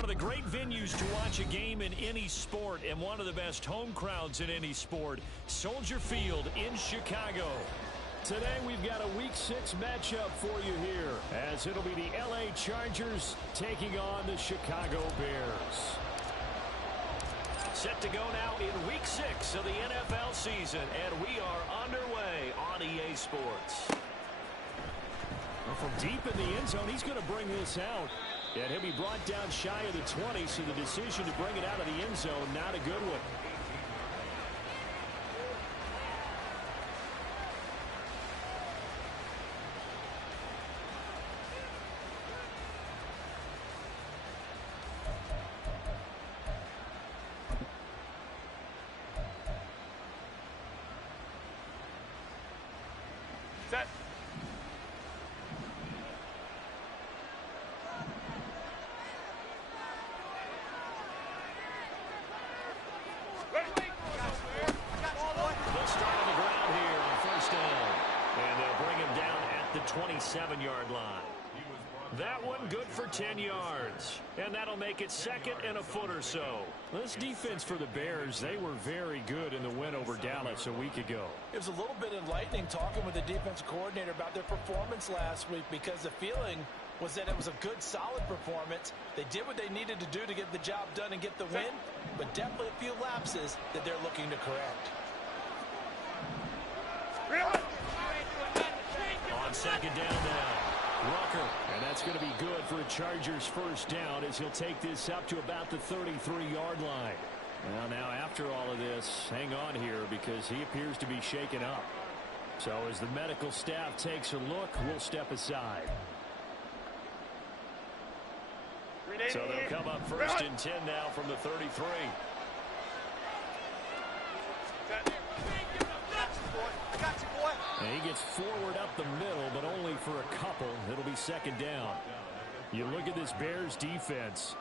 One of the great venues to watch a game in any sport and one of the best home crowds in any sport, Soldier Field in Chicago. Today we've got a Week 6 matchup for you here, as it'll be the LA Chargers taking on the Chicago Bears. Set to go now in Week 6 of the NFL season, and we are underway on EA Sports. Well, from deep in the end zone, he's going to bring this out. And he'll be brought down shy of the 20, so the decision to bring it out of the end zone, not a good one. Set. They'll start on the ground here on first down. And they'll bring him down at the 27-yard line. That one good for 10 yards. And that'll make it second and a foot or so. This defense for the Bears, they were very good in the win over Dallas a week ago. It was a little bit enlightening talking with the defensive coordinator about their performance last week, because the feeling was that it was a good, solid performance. They did what they needed to do to get the job done and get the win, but definitely a few lapses that they're looking to correct. On second down now, Rucker, and that's going to be good for a Chargers first down, as he'll take this up to about the 33-yard line. Well, now after all of this, hang on here, because he appears to be shaken up. So as the medical staff takes a look, we'll step aside. So they'll come up first and 10 now from the 33. And he gets forward up the middle, but only for a couple. It'll be second down. You look at this Bears defense.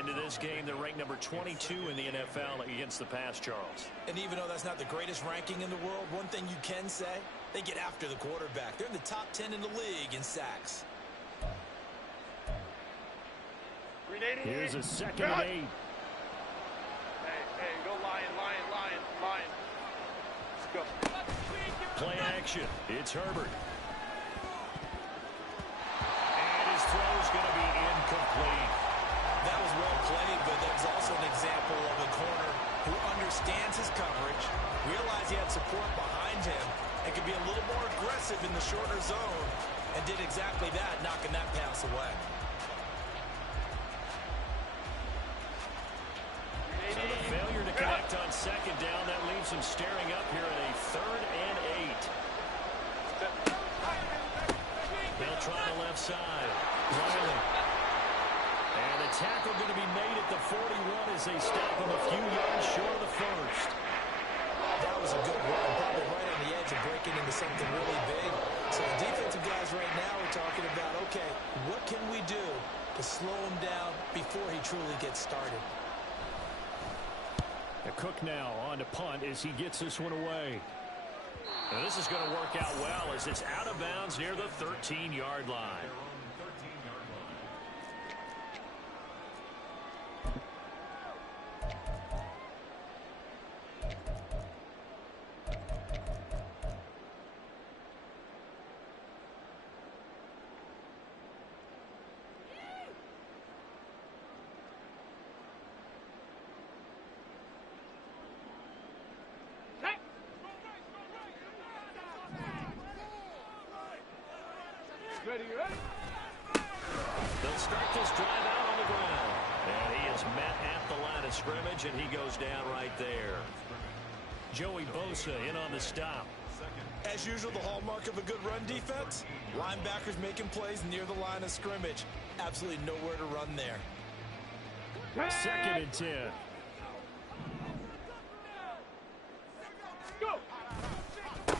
Into this game, they're ranked number 22 in the NFL against the pass, Charles. And even though that's not the greatest ranking in the world, one thing you can say, they get after the quarterback. They're in the top 10 in the league in sacks. Here's a second and 8. Hey, go Lion. Let's go. Play action. It's Herbert. And his throw's going to be incomplete. That was well played, but that was also an example of a corner who understands his coverage, realized he had support behind him, and could be a little more aggressive in the shorter zone, and did exactly that, knocking that pass away. So the failure to connect on second down, that leaves him staring up here at a 3rd and 8. They'll try the left side. Riley. And the tackle going to be made at the 41 as they stop him a few yards short of the first. That was a good run, probably right on the edge of breaking into something really big. So the defensive guys right now are talking about, okay, what can we do to slow him down before he truly gets started? Cook now on to punt as he gets this one away. And this is going to work out well as it's out of bounds near the 13-yard line. They'll start this drive out on the ground. And he is met at the line of scrimmage, and he goes down right there. Joey Bosa in on the stop. As usual, the hallmark of a good run defense, linebackers making plays near the line of scrimmage. Absolutely nowhere to run there. Second and 10. Go. They'll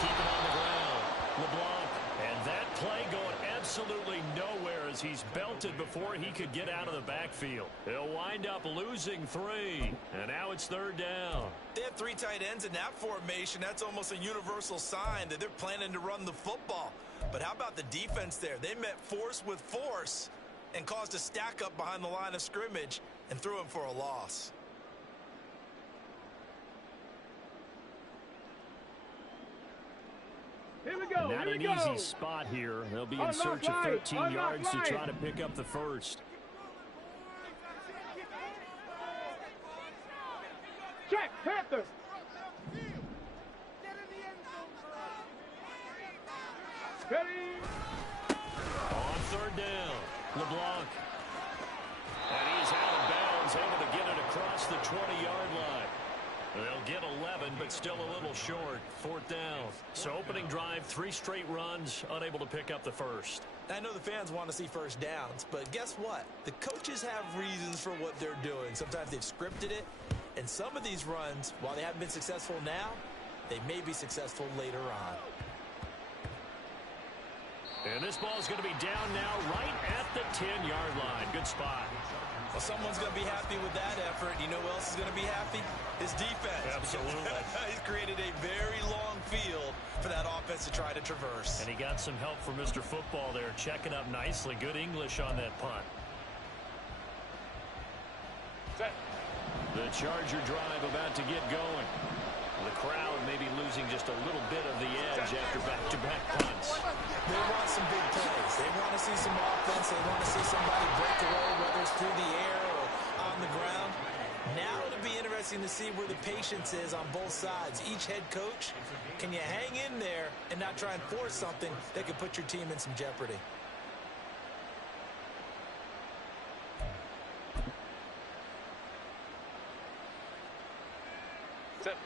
keep it on the ground. LeBlanc. And that play going absolutely nowhere as he's belted before he could get out of the backfield. He'll wind up losing 3. And now it's 3rd down. They have 3 tight ends in that formation. That's almost a universal sign that they're planning to run the football. But how about the defense there? They met force with force. and caused a stack up behind the line of scrimmage and threw him for a loss. Here we go. Not an easy spot here. They'll be in search of 13 yards to try to pick up the first. Check, Panther. Ready. On third down, LeBlanc. And he's out of bounds, able to get it across the 20-yard line. They'll get 11, but still a little short. Fourth down. So opening drive, 3 straight runs, unable to pick up the first. I know the fans want to see first downs, but guess what? The coaches have reasons for what they're doing. Sometimes they've scripted it, and some of these runs, while they haven't been successful now, they may be successful later on. And this ball is going to be down now right at the 10-yard line. Good spot. Well, someone's going to be happy with that effort. You know who else is going to be happy? His defense. Absolutely. He's created a very long field for that offense to try to traverse. And he got some help from Mr. Football there, checking up nicely. Good English on that punt. Set. The Charger drive about to get going. The crowd may be losing just a little bit of the edge after back-to-back punts. They want some big plays. They want to see some offense. They want to see somebody break away, whether it's through the air or on the ground. Now it'll be interesting to see where the patience is on both sides. Each head coach, can you hang in there and not try and force something that could put your team in some jeopardy? Set.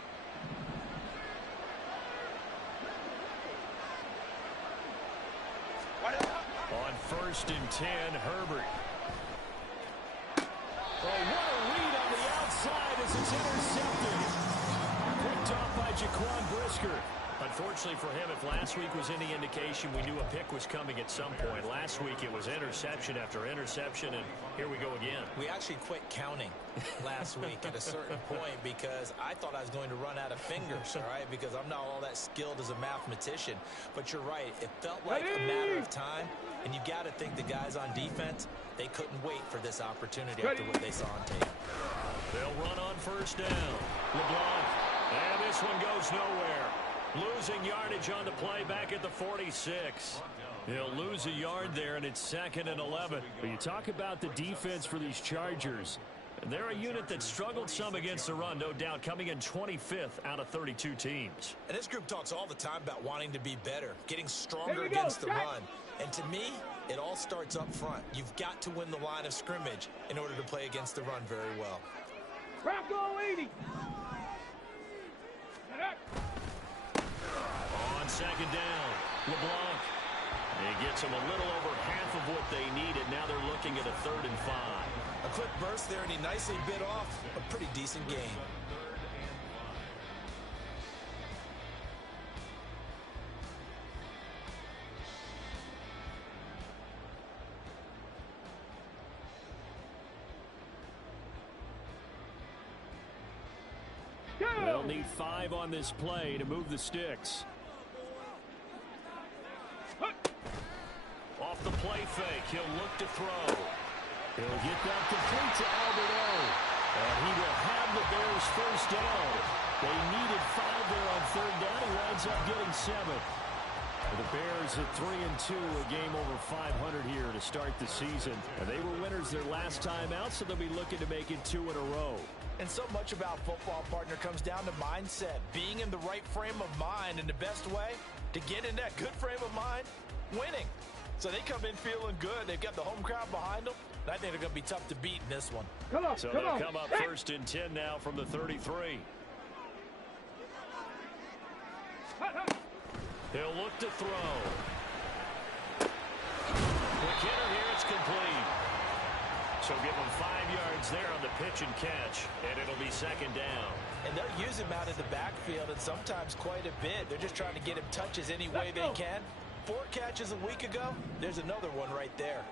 On first and 10, Herbert. Oh, what a read on the outside as it's intercepted. Picked off by Jaquan Brisker. Unfortunately for him, if last week was any indication, we knew a pick was coming at some point. Last week it was interception after interception, and here we go again. We actually quit counting last week at a certain point because I thought I was going to run out of fingers, all right, because I'm not all that skilled as a mathematician. But you're right. It felt like a matter of time, and you got to think the guys on defense, they couldn't wait for this opportunity after what they saw on tape. They'll run on first down. LeBlanc. And this one goes nowhere. Losing yardage on the play back at the 46. He'll lose a yard there, and it's 2nd and 11. But you talk about the defense for these Chargers. They're a unit that struggled some against the run, no doubt, coming in 25th out of 32 teams. And this group talks all the time about wanting to be better, getting stronger against the run. And to me, it all starts up front. You've got to win the line of scrimmage in order to play against the run very well. Bronco 80. On second down, LeBlanc. He gets them a little over half of what they needed. Now they're looking at a 3rd and 5. A quick burst there, and he nicely bit off a pretty decent gain. They'll need 5 on this play to move the sticks. Off the play fake, he'll look to throw. He'll get that complete to Albert O. And he will have the Bears first down. They needed 5 there on 3rd down. He winds up getting 7. For the Bears at 3-2, a game over 500 here to start the season. And they were winners their last time out, so they'll be looking to make it 2 in a row. And so much about football, partner, comes down to mindset. Being in the right frame of mind, and the best way to get in that good frame of mind, winning. So they come in feeling good. They've got the home crowd behind them. And I think they're going to be tough to beat in this one. So they'll come up 1st and 10 now from the 33. He'll look to throw. Quick hitter here, it's complete. So give him 5 yards there on the pitch and catch, and it'll be 2nd down. And they'll use him out of the backfield, and sometimes quite a bit. They're just trying to get him touches any way they can. 4 catches a week ago, there's another one right there.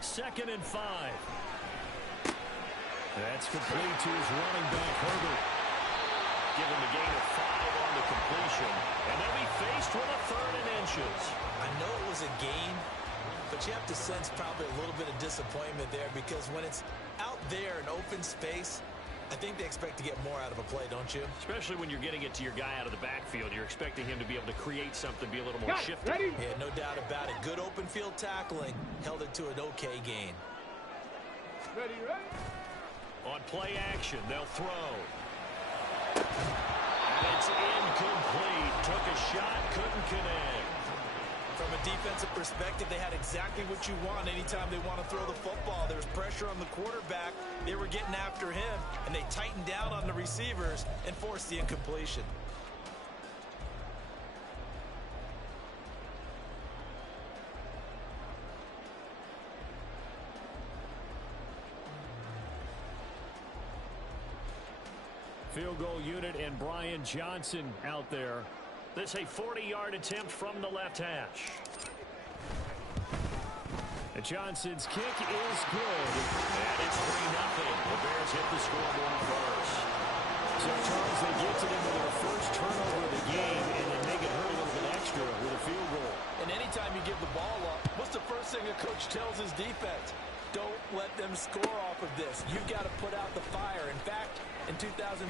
2nd and 5. That's complete to his running back, Herbert. Give him a gain of 5 on the completion, and they'll be faced with a 3rd and inches. I know it was a gain, But you have to sense probably a little bit of disappointment there, because when it's out there in open space, I think they expect to get more out of a play, don't you? Especially when you're getting it to your guy out of the backfield. You're expecting him to be able to create something, be a little more shifty. Ready? Yeah, no doubt about it. Good open field tackling. Held it to an okay gain. Ready, ready. On play action, they'll throw. And it's incomplete. Took a shot, couldn't connect. From a defensive perspective, they had exactly what you want anytime they want to throw the football. There was pressure on the quarterback. They were getting after him, and they tightened down on the receivers and forced the incompletion. Field goal unit and Brian Johnson out there. This a 40-yard attempt from the left hash. And Johnson's kick is good. And it's 3-0. The Bears hit the scoreboard first. So, Charles, they get to them with their first turnover of the game, and then make it hurt a little bit extra with a field goal. And anytime you give the ball up, what's the first thing a coach tells his defense? Don't let them score off of this. You've got to put out the fire. In fact, in 2021,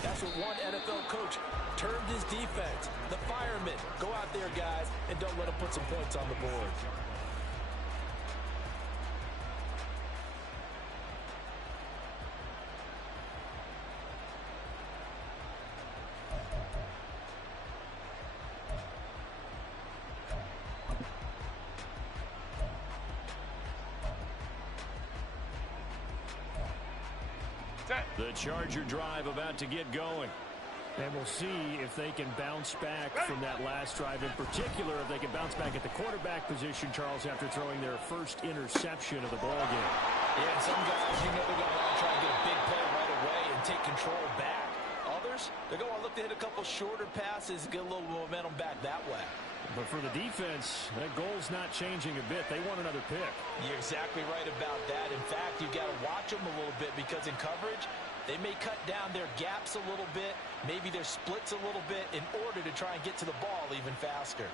that's what one NFL coach termed his defense. The firemen. Go out there, guys, and don't let them put some points on the board. The Charger drive about to get going. And we'll see if they can bounce back from that last drive. In particular, if they can bounce back at the quarterback position, Charles, after throwing their first interception of the ballgame. Yeah, some guys, you know, they're going to want to try and get a big play right away and take control back. Others, they're going to look to hit a couple shorter passes and get a little momentum back that way. But for the defense, that goal's not changing a bit. They want another pick. You're exactly right about that. In fact, you've got to watch them a little bit, because in coverage, they may cut down their gaps a little bit, maybe their splits a little bit, in order to try and get to the ball even faster.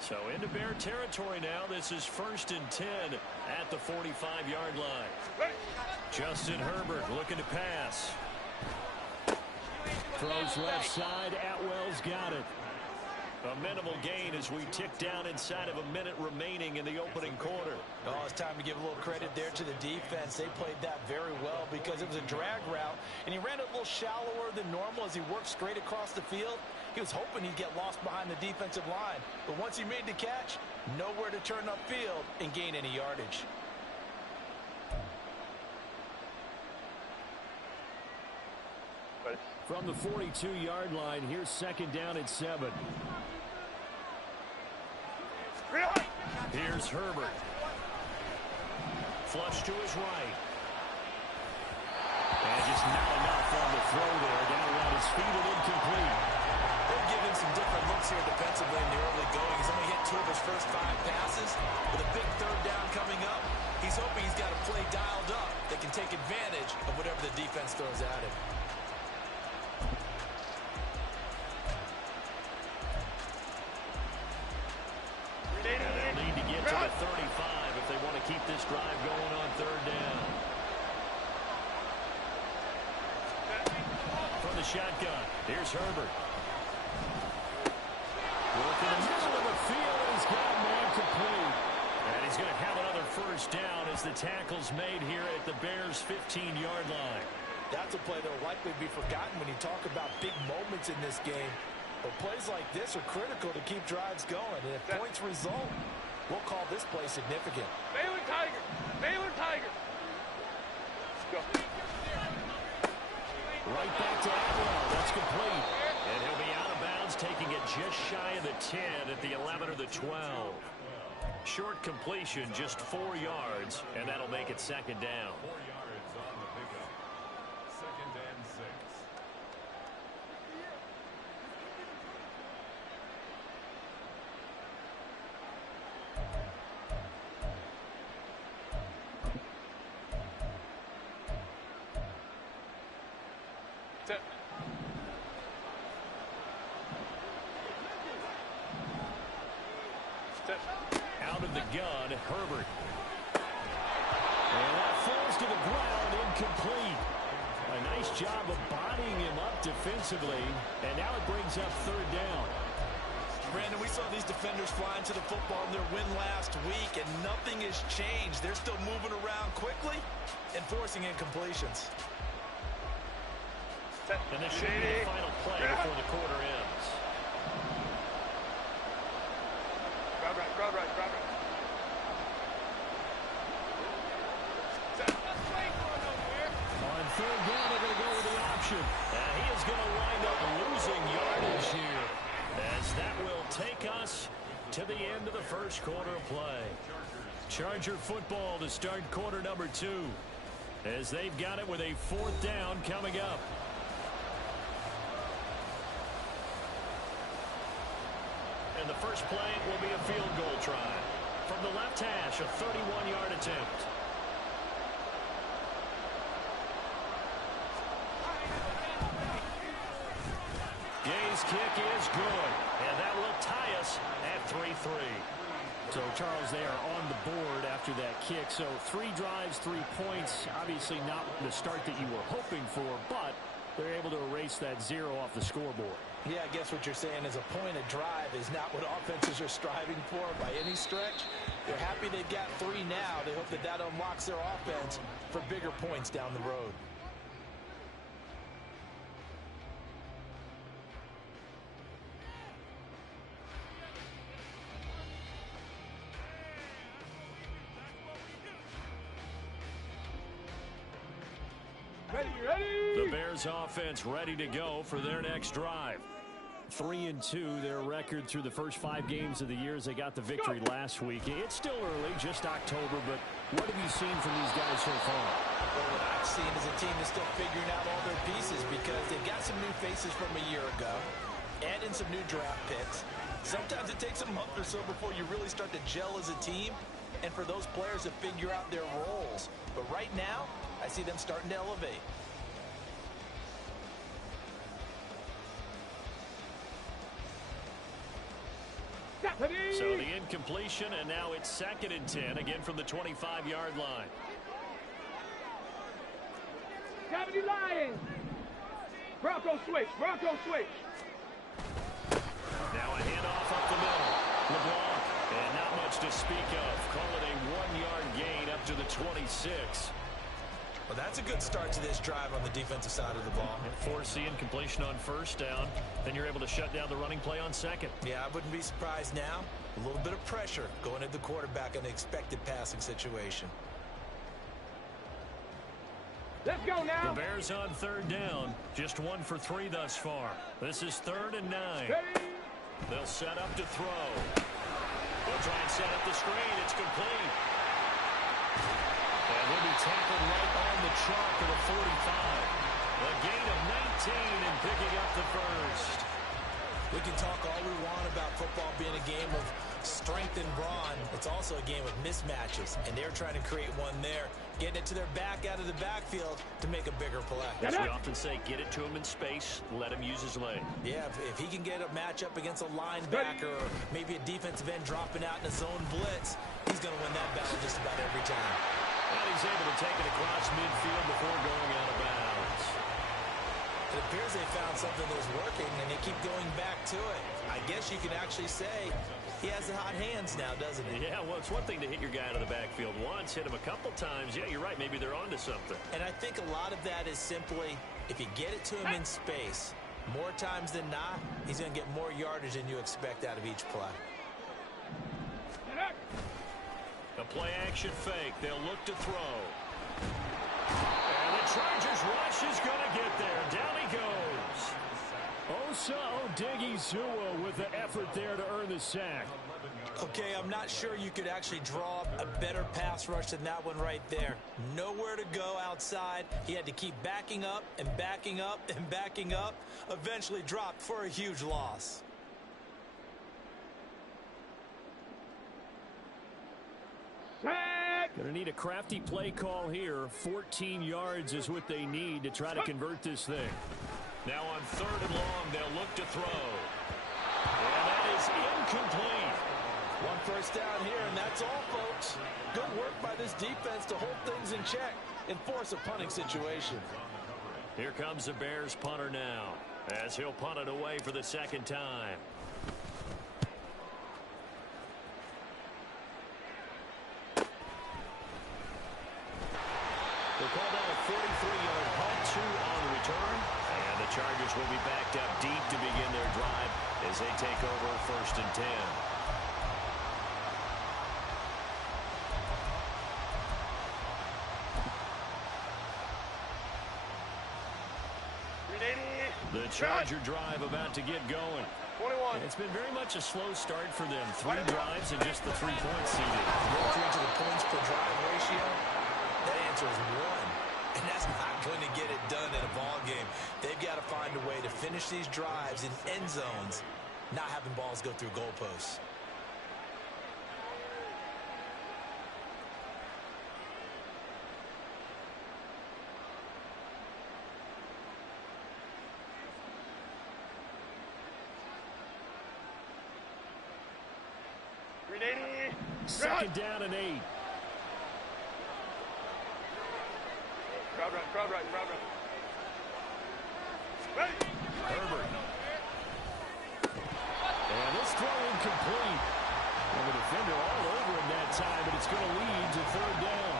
So into Bear territory now. This is 1st and 10 at the 45-yard line. Justin Herbert looking to pass. Throws left side. Atwell's got it. A minimal gain as we tick down inside of a minute remaining in the opening quarter. Oh, it's time to give a little credit there to the defense. They played that very well, because it was a drag route, and he ran it a little shallower than normal as he worked straight across the field. He was hoping he'd get lost behind the defensive line, but once he made the catch, nowhere to turn upfield and gain any yardage. From the 42-yard line, here's 2nd down and 7. Here's Herbert. Flush to his right. And just not enough on the throw there. Down around his feet and incomplete. They're giving some different looks here defensively in the early going. He's only hit 2 of his first 5 passes. With a big 3rd down coming up, he's hoping he's got a play dialed up that can take advantage of whatever the defense throws at him. And they'll need to get to the 35 if they want to keep this drive going on 3rd down. From the shotgun, here's Herbert. Working in the middle of the field, and he's got man complete. And he's going to have another 1st down as the tackle's made here at the Bears' 15-yard line. That's a play that will likely be forgotten when you talk about big moments in this game. But plays like this are critical to keep drives going. And if points result, we'll call this play significant. Baylor Tiger. Baylor Tiger. Go. Right back to Atwell. That's complete. And he'll be out of bounds, taking it just shy of the 10 at the 11 or the 12. Short completion, just 4 yards, and that'll make it 2nd down. 4 yards on the pickup. 2nd and 6. Set. Set. Out of the gun, Herbert. And that falls to the ground, incomplete. A nice job of bodying him up defensively, and now it brings up third down. Brandon, we saw these defenders flying to the football in their win last week, and nothing has changed. They're still moving around quickly and forcing incompletions. And this should be the final play before the quarter ends. Grab right, grab right, grab right. On third down, they're going to go with the option. And he is going to wind up losing yardage here, as that will take us to the end of the first quarter of play. Charger football to start quarter number 2, as they've got it with a fourth down coming up. And the first play will be a field goal try. From the left hash, a 31-yard attempt. Gay's kick is good, and that will tie us at 3-3. So, Charles, they are on the board after that kick. So, 3 drives, 3 points. Obviously not the start that you were hoping for, but they're able to erase that 0 off the scoreboard. Yeah, I guess what you're saying is a point of drive is not what offenses are striving for by any stretch. They're happy they've got 3 now. They hope that that unlocks their offense for bigger points down the road. Ready, ready. The Bears offense ready to go for their next drive. 3-2, their record through the first 5 games of the year as they got the victory last week. It's still early, just October, but what have you seen from these guys so far? Well, what I've seen is a team that's still figuring out all their pieces because they've got some new faces from a year ago, add in some new draft picks. Sometimes it takes a month or so before you really start to gel as a team and for those players to figure out their roles. But right now, I see them starting to elevate. So the incompletion, and now it's 2nd and 10, again from the 25-yard line. Cavity Lions. Bronco switch, Bronco switch. Now a handoff up the middle. LeBlanc, and not much to speak of. Call it a 1-yard gain up to the 26. Well, that's a good start to this drive on the defensive side of the ball. Force the incompletion on first down. Then you're able to shut down the running play on 2nd. Yeah, I wouldn't be surprised now. A little bit of pressure going at the quarterback in an expected passing situation. Let's go now. The Bears on 3rd down. Just 1 for 3 thus far. This is 3rd and 9. Ready. They'll set up to throw. They'll try and set up the screen. It's complete. And he'll be tackled right on the chalk of the 45. A gain of 19 and picking up the first. We can talk all we want about football being a game of strength and brawn. It's also a game of mismatches, and they're trying to create one there, getting it to their back out of the backfield to make a bigger play. As we often say, get it to him in space, let him use his leg. Yeah, if he can get a matchup against a linebacker or maybe a defensive end dropping out in a zone blitz, he's going to win that battle just about every time. And he's able to take it across midfield before going out of bounds. It appears they found something that's working, and they keep going back to it. I guess you can actually say he has the hot hands now, doesn't he? Yeah, well, it's one thing to hit your guy out of the backfield once, hit him a couple times. Yeah, you're right. Maybe they're onto something. And I think a lot of that is simply if you get it to him in space, more times than not, he's going to get more yardage than you expect out of each play. A play-action fake. They'll look to throw. And the Chargers rush is going to get there. Down he goes. Osa Odighizuwa with the effort there to earn the sack. Okay, I'm not sure you could actually draw a better pass rush than that one right there. Nowhere to go outside. He had to keep backing up and backing up and backing up. Eventually dropped for a huge loss. Set. Going to need a crafty play call here. 14 yards is what they need to try to convert this thing. Now on 3rd and long, they'll look to throw. And that is incomplete. 1 first down here, and that's all, folks. Good work by this defense to hold things in check and force a punting situation. Here comes the Bears punter now, as he'll punt it away for the 2nd time. They'll call that a 43-yard punt, 2 on the return. And the Chargers will be backed up deep to begin their drive as they take over 1st and 10. The Charger drive about to get going. 21. And it's been very much a slow start for them. 3 drives and just the 3 points seeded. Referring to the points per drive ratio, that answer is 1. And that's not going to get it done in a ball game. They've got to find a way to finish these drives in end zones, not having balls go through goalposts. Second down and 8. Crowd right, crowd right, crowd right. Ready. Herbert. And this throw incomplete. And the defender all over him that time, but it's going to lead to 3rd down.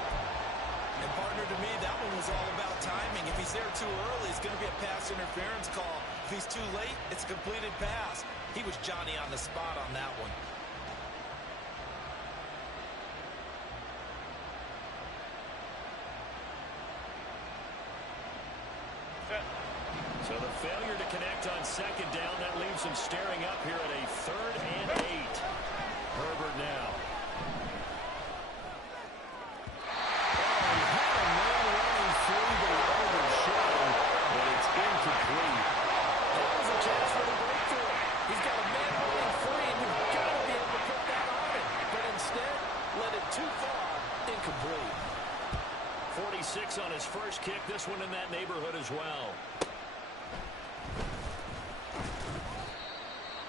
And partner, to me, that one was all about timing. If he's there too early, it's going to be a pass interference call. If he's too late, it's a completed pass. He was Johnny on the spot on that one. So the failure to connect on 2nd down, that leaves him staring up here at a 3rd and 8. Herbert now. Oh, he had a man running free, but he overshot, but it's incomplete. That was a chance for the breakthrough. He's got a man running free, and you've got to be able to put that on him. But instead, let it too far, incomplete. 46 on his first kick. This one in that neighborhood as well.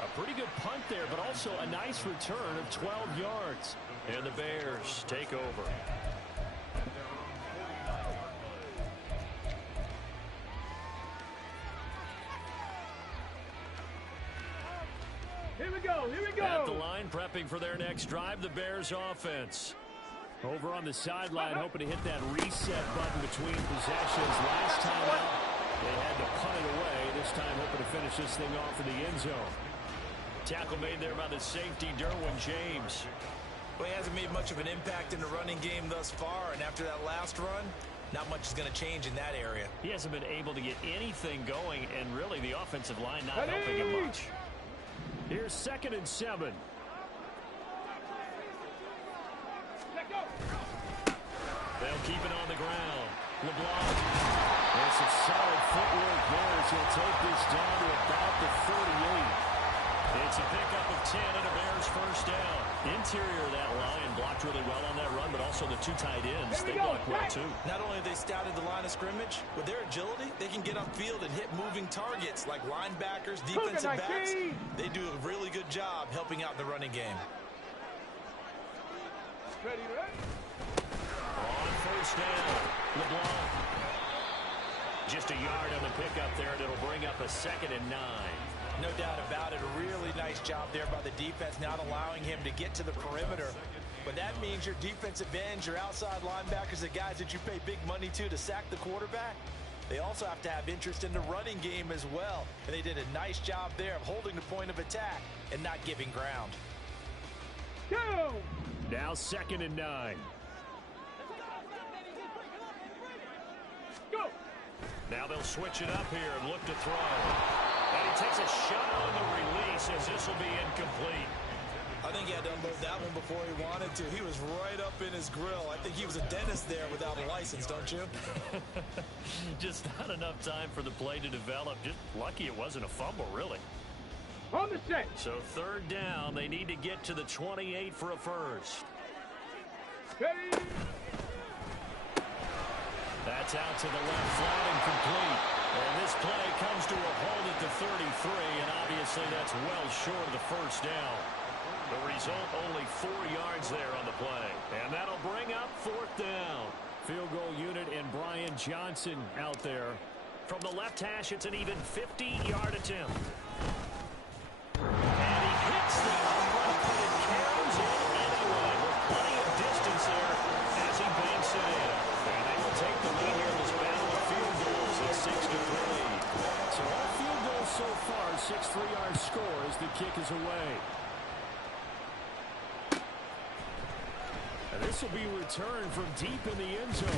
A pretty good punt there, but also a nice return of 12 yards. And the Bears take over. Here we go, here we go. At the line, prepping for their next drive, the Bears offense. Over on the sideline, hoping to hit that reset button between possessions. Last time out, they had to punt it away. This time, hoping to finish this thing off in the end zone. Tackle made there by the safety, Derwin James. Well, he hasn't made much of an impact in the running game thus far, and after that last run, not much is going to change in that area. He hasn't been able to get anything going, and really the offensive line not helping him much. Here's 2nd and 7. They'll keep it on the ground. LeBlanc. There's some solid footwork there as he'll take this down to about the 48. It's a pickup of 10 and a Bears first down. Interior of that line blocked really well on that run, but also the 2 tight ends, they block well too. Not only have they scouted the line of scrimmage, with their agility, they can get upfield and hit moving targets like linebackers, defensive backs. They do a really good job helping out the running game. Ready, ready. On first down, LeBlanc. Just a yard on the pickup there, and it'll bring up a 2nd and 9. No doubt about it. A really nice job there by the defense, not allowing him to get to the perimeter. But that means your defensive ends, your outside linebackers, the guys that you pay big money to sack the quarterback, they also have to have interest in the running game as well. And they did a nice job there of holding the point of attack and not giving ground. Go! Now 2nd and 9. Go! Now they'll switch it up here and look to throw. And he takes a shot on the release as this will be incomplete. I think he had to unload that one before he wanted to. He was right up in his grill. I think he was a dentist there without a license, don't you? Just not enough time for the play to develop. Just lucky it wasn't a fumble, really. On the set. So 3rd down, they need to get to the 28 for a first. Ready. That's out to the left, flat and complete. And this play comes to a halt at the 33, and obviously that's well short of the first down. The result, only 4 yards there on the play. And that'll bring up 4th down. Field goal unit and Brian Johnson out there. From the left hash, it's an even 50-yard attempt. And he hits the upright, but it carries in anyway with plenty of distance there as he banks it in. And they will take the lead here in this battle of field goals at 6-3. So all field goals so far, 6 3-yard score as the kick is away. And this will be returned from deep in the end zone.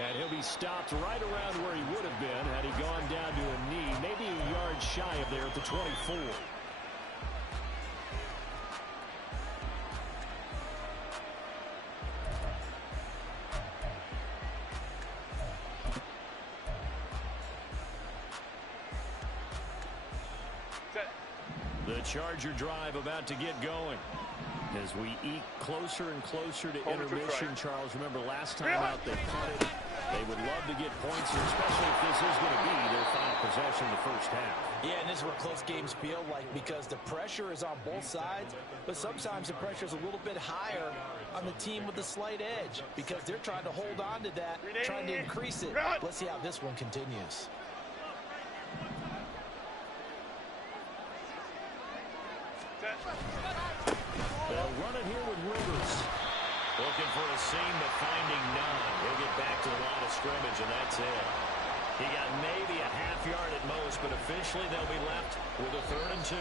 And he'll be stopped right around where he would have been had he gone down to a knee, maybe a yard shy of there at the 24. The Charger drive about to get going. As we eke closer and closer to intermission, Charles, remember last time out they punted. They would love to get points here, especially if this is going to be their final possession in the first half. Yeah, and this is what close games feel like because the pressure is on both sides, but sometimes the pressure is a little bit higher on the team with the slight edge because they're trying to hold on to that, trying to increase it. Let's see how this one continues. They'll run it here with Rivers. Looking for a seam, but finding none. He'll get back to the line of scrimmage, and that's it. He got maybe a half yard at most, but officially they'll be left with a 3rd and 2.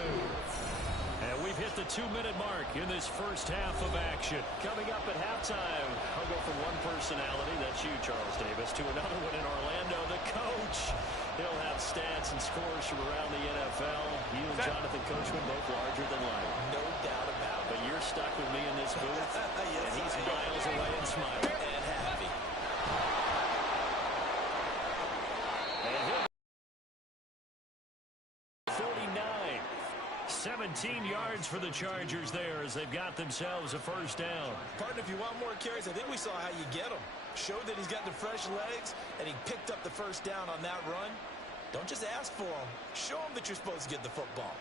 And we've hit the 2-minute mark in this first half of action. Coming up at halftime, I'll go from one personality, that's you, Charles Davis, to another one in Orlando, the coach. He'll have stats and scores from around the NFL. You and Jonathan Coachman both larger than life. No doubt about it. But you're stuck with me in this booth, yes, and he's miles away and smiling. And happy. And he'll 17 yards for the Chargers there as they've got themselves a first down. Partner, if you want more carries, I think we saw how you get them. Showed that he's got the fresh legs, and he picked up the first down on that run. Don't just ask for him. Show him that you're supposed to get the football.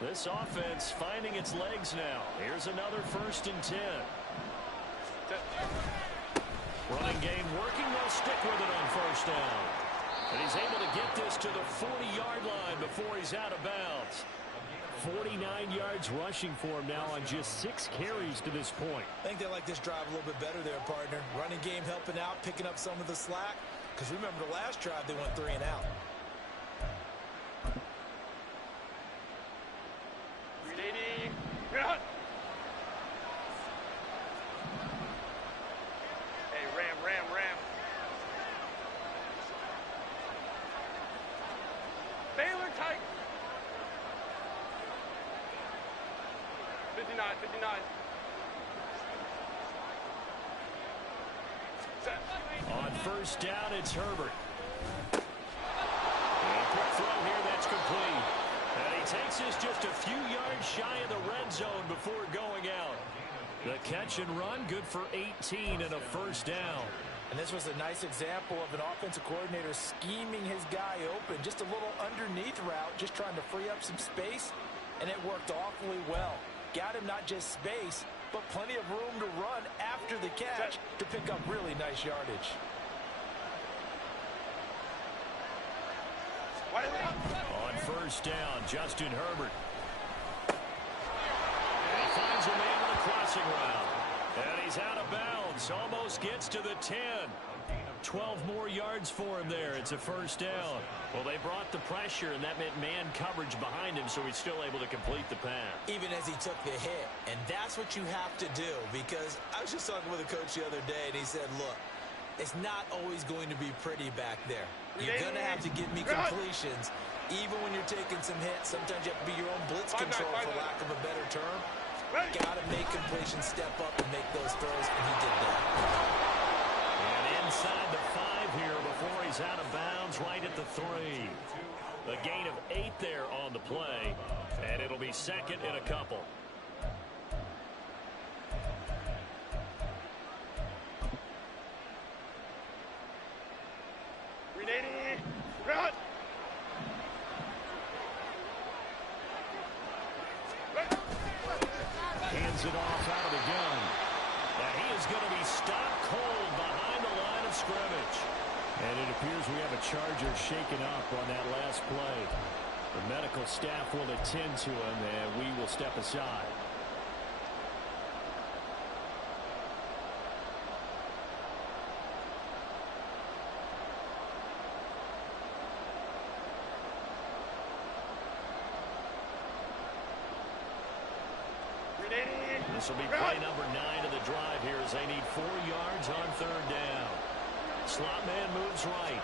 This offense finding its legs now. Here's another 1st and 10. Running game working. They'll stick with it on 1st down. And he's able to get this to the 40-yard line before he's out of bounds. 49 yards rushing for him now on just 6 carries to this point. I think they like this drive a little bit better there, partner. Running game helping out, picking up some of the slack. Because remember the last drive, they went 3 and out. Baylor tight. 59. On 1st down, it's Herbert. And a quick throw here that's complete. And he takes this just a few yards shy of the red zone before going out. The catch and run, good for 18 and a 1st down. And this was a nice example of an offensive coordinator scheming his guy open. Just a little underneath route, just trying to free up some space, and it worked awfully well. Got him not just space, but plenty of room to run after the catch to pick up really nice yardage. On 1st down, Justin Herbert. And he finds a man on a crossing route. And he's out of bounds. Almost gets to the 10. 12 more yards for him there. It's a 1st down. Well, they brought the pressure, and that meant man coverage behind him, so he's still able to complete the pass. Even as he took the hit. And that's what you have to do, because I was just talking with a coach the other day, and he said, look, it's not always going to be pretty back there. You're going to have to give me completions, even when you're taking some hits. Sometimes you have to be your own blitz control, for lack of a better term. Got to make completions, step up, and make those throws, and he did that. inside the 5 here before he's out of bounds right at the 3. A gain of 8 there on the play, and it'll be second and a couple. Hands it off out of the gun. And he is going to be stopped cold behind the line of scrimmage. And it appears we have a Charger shaken up on that last play. The medical staff will attend to him, and we will step aside. This will be play number 9 of the drive here as they need 4 yards on 3rd down. Slot man moves right.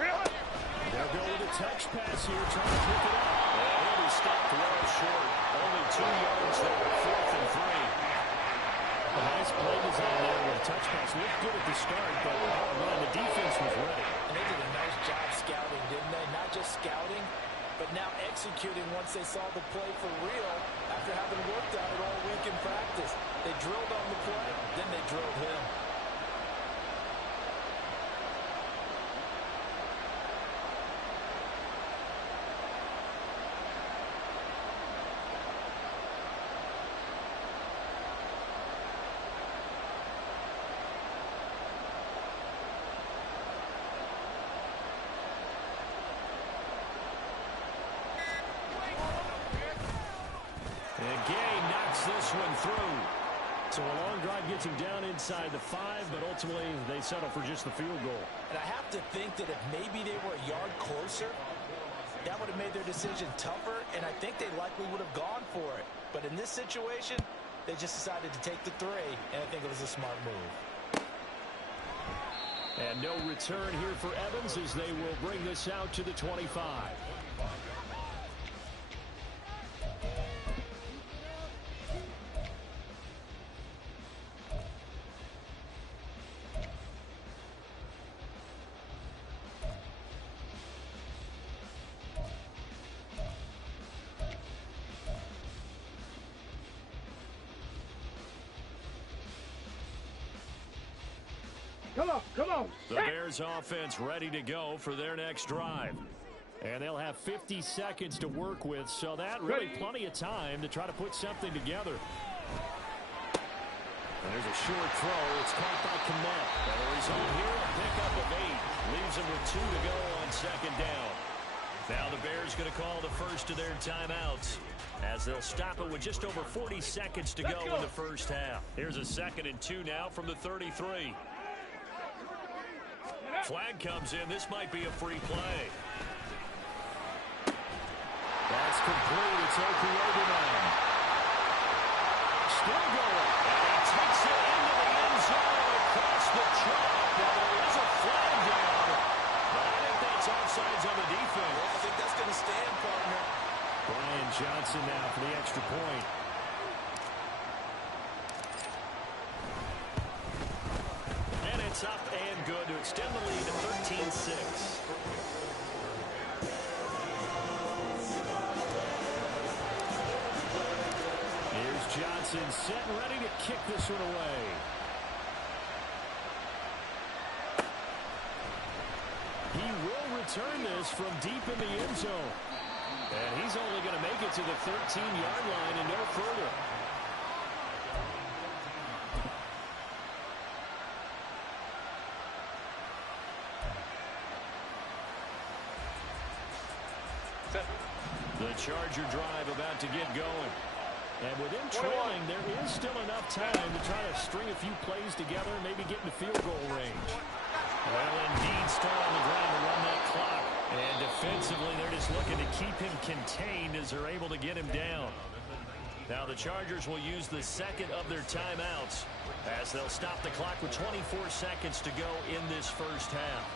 They'll go with a touch pass here, trying to pick it up. And he'll be stopped well short. Only 2 yards there, 4th and 3. A nice play design there with a touch pass. Looked good at the start, but the defense was ready. And they did a nice job scouting, didn't they? Not just scouting, but now executing once they saw the play for real after having worked on it all week in practice. They drilled on the play, then they drilled him. This one through. So a long drive gets him down inside the 5, but ultimately they settle for just the field goal. And I have to think that if maybe they were a yard closer, that would have made their decision tougher, and I think they likely would have gone for it. But in this situation, they just decided to take the 3, and I think it was a smart move. And no return here for Evans as they will bring this out to the 25. Come on. The Bears offense ready to go for their next drive. And they'll have 50 seconds to work with, so that really plenty of time to try to put something together. And there's a short throw. It's caught by Kmet. And the result here, a pickup of 8. Leaves them with 2 to go on 2nd down. Now the Bears going to call the first of their timeouts as they'll stop it with just over 40 seconds to go in the first half. Here's a 2nd and 2 now from the 33. Flag comes in. This might be a free play. That's complete. It's Okurobuman. Still going. And he takes it into the end zone across the chalk. Now there is a flag down, but I think that's offsides on the defense. I think that's going to stand, partner. Brian Johnson now for the extra point. And it's up and good to extend the lead to 13-6. Johnson set and ready to kick this one away. He will return this from deep in the end zone. And he's only going to make it to the 13-yard line and no further. The Charger drive about to get going. And with him trailing, there is still enough time to try to string a few plays together and maybe get in the field goal range. Well, indeed, start on the ground to run that clock. And defensively, they're just looking to keep him contained as they're able to get him down. Now the Chargers will use the 2nd of their timeouts as they'll stop the clock with 24 seconds to go in this first half.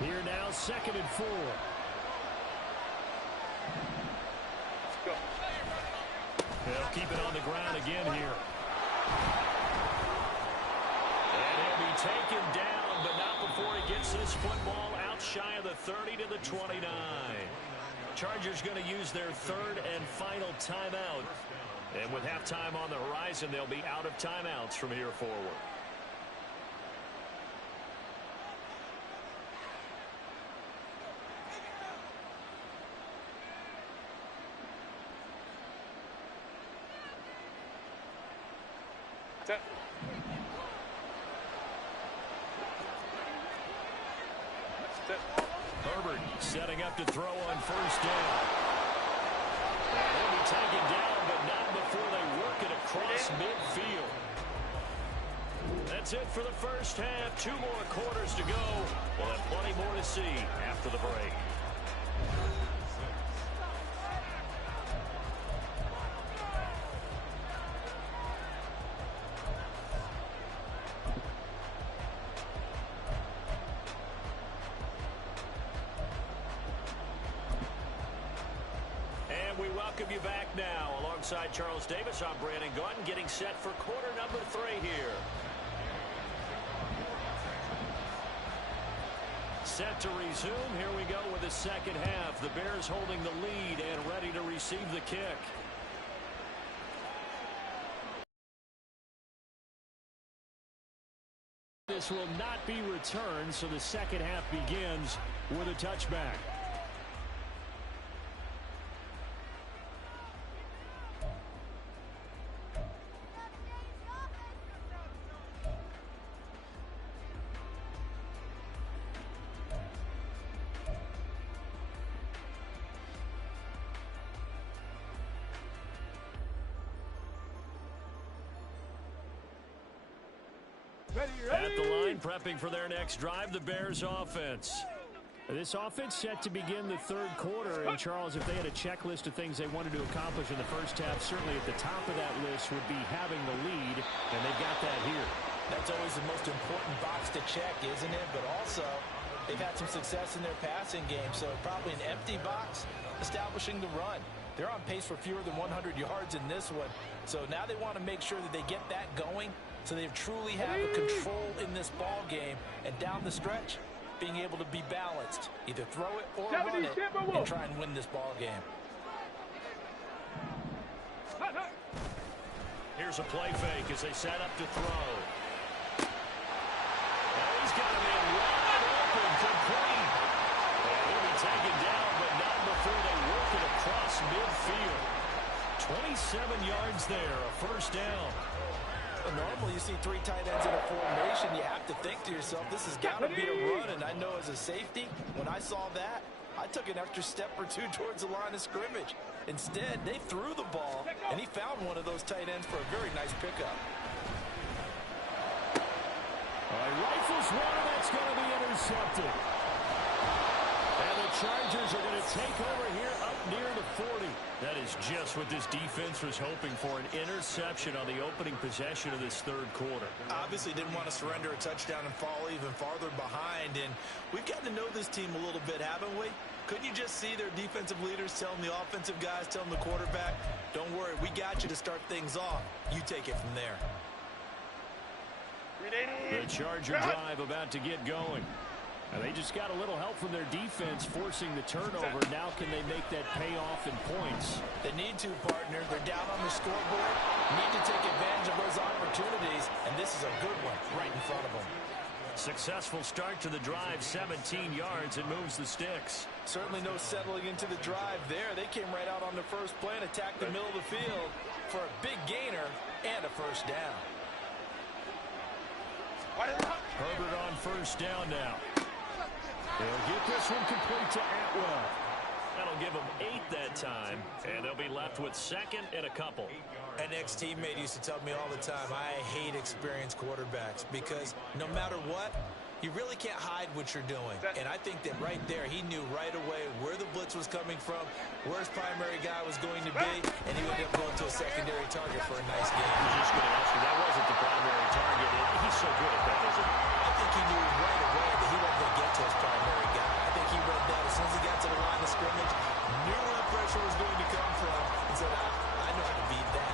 Here now, 2nd and 4. They'll keep it on the ground again here. And he'll be taken down, but not before he gets this football out shy of the 30 to the 29. Chargers going to use their third and final timeout. And with halftime on the horizon, they'll be out of timeouts from here forward. Herbert setting up to throw on first down. And he'll be taken down, but not before they work it across midfield. That's it for the first half. 2 more quarters to go. We'll have plenty more to see after the break. We welcome you back now. Alongside Charles Davis, I'm Brandon Gordon, getting set for quarter number 3 here. Set to resume. Here we go with the second half. The Bears holding the lead and ready to receive the kick. This will not be returned, so the second half begins with a touchback. At the line, prepping for their next drive, the Bears offense. This offense set to begin the third quarter. And, Charles, if they had a checklist of things they wanted to accomplish in the first half, certainly at the top of that list would be having the lead, and they've got that here. That's always the most important box to check, isn't it? But also, they've had some success in their passing game, so probably an empty box establishing the run. They're on pace for fewer than 100 yards in this one, so now they want to make sure that they get that going so they truly have a control in this ball game, and down the stretch, being able to be balanced. Either throw it or run it and try and win this ball game. Here's a play fake as they set up to throw. Now he's got him in wide open, complete. And he'll be taken down, but not before they work it across midfield. 27 yards there, a first down. Normally you see 3 tight ends in a formation. You have to think to yourself, this has got to be a run. And I know as a safety, when I saw that, I took an extra step or 2 towards the line of scrimmage. Instead, they threw the ball, and he found one of those tight ends for a very nice pickup. Rifles one, and that's going to be intercepted. And the Chargers are going to take over here up near the 40. That is just what this defense was hoping for, an interception on the opening possession of this third quarter. Obviously didn't want to surrender a touchdown and fall even farther behind, and we've gotten to know this team a little bit, haven't we? Couldn't you just see their defensive leaders telling the offensive guys, telling the quarterback, don't worry, we got you to start things off. You take it from there. The Charger drive about to get going. And they just got a little help from their defense forcing the turnover. Now can they make that pay off in points? They need to, partner. They're down on the scoreboard. Need to take advantage of those opportunities. And this is a good one right in front of them. Successful start to the drive, 17 yards, and moves the sticks. Certainly no settling into the drive there. They came right out on the first play and attacked the middle of the field for a big gainer and a first down. Herbert on first down now. They'll get this one complete to Atwell. That'll give them 8 that time, and they'll be left with second and a couple. An ex-teammate used to tell me all the time, I hate experienced quarterbacks because no matter what, you really can't hide what you're doing. And I think that right there, he knew right away where the blitz was coming from, where his primary guy was going to be, and he would end up going to a secondary target for a nice game. I was just going to ask you, that wasn't the primary target. He's so good at that, isn't he? I think he knew right away that he wasn't going to get to his primary guy. I think he read that as soon as he got to the line of scrimmage, knew where the pressure was going to come from, and said, I know how to beat that.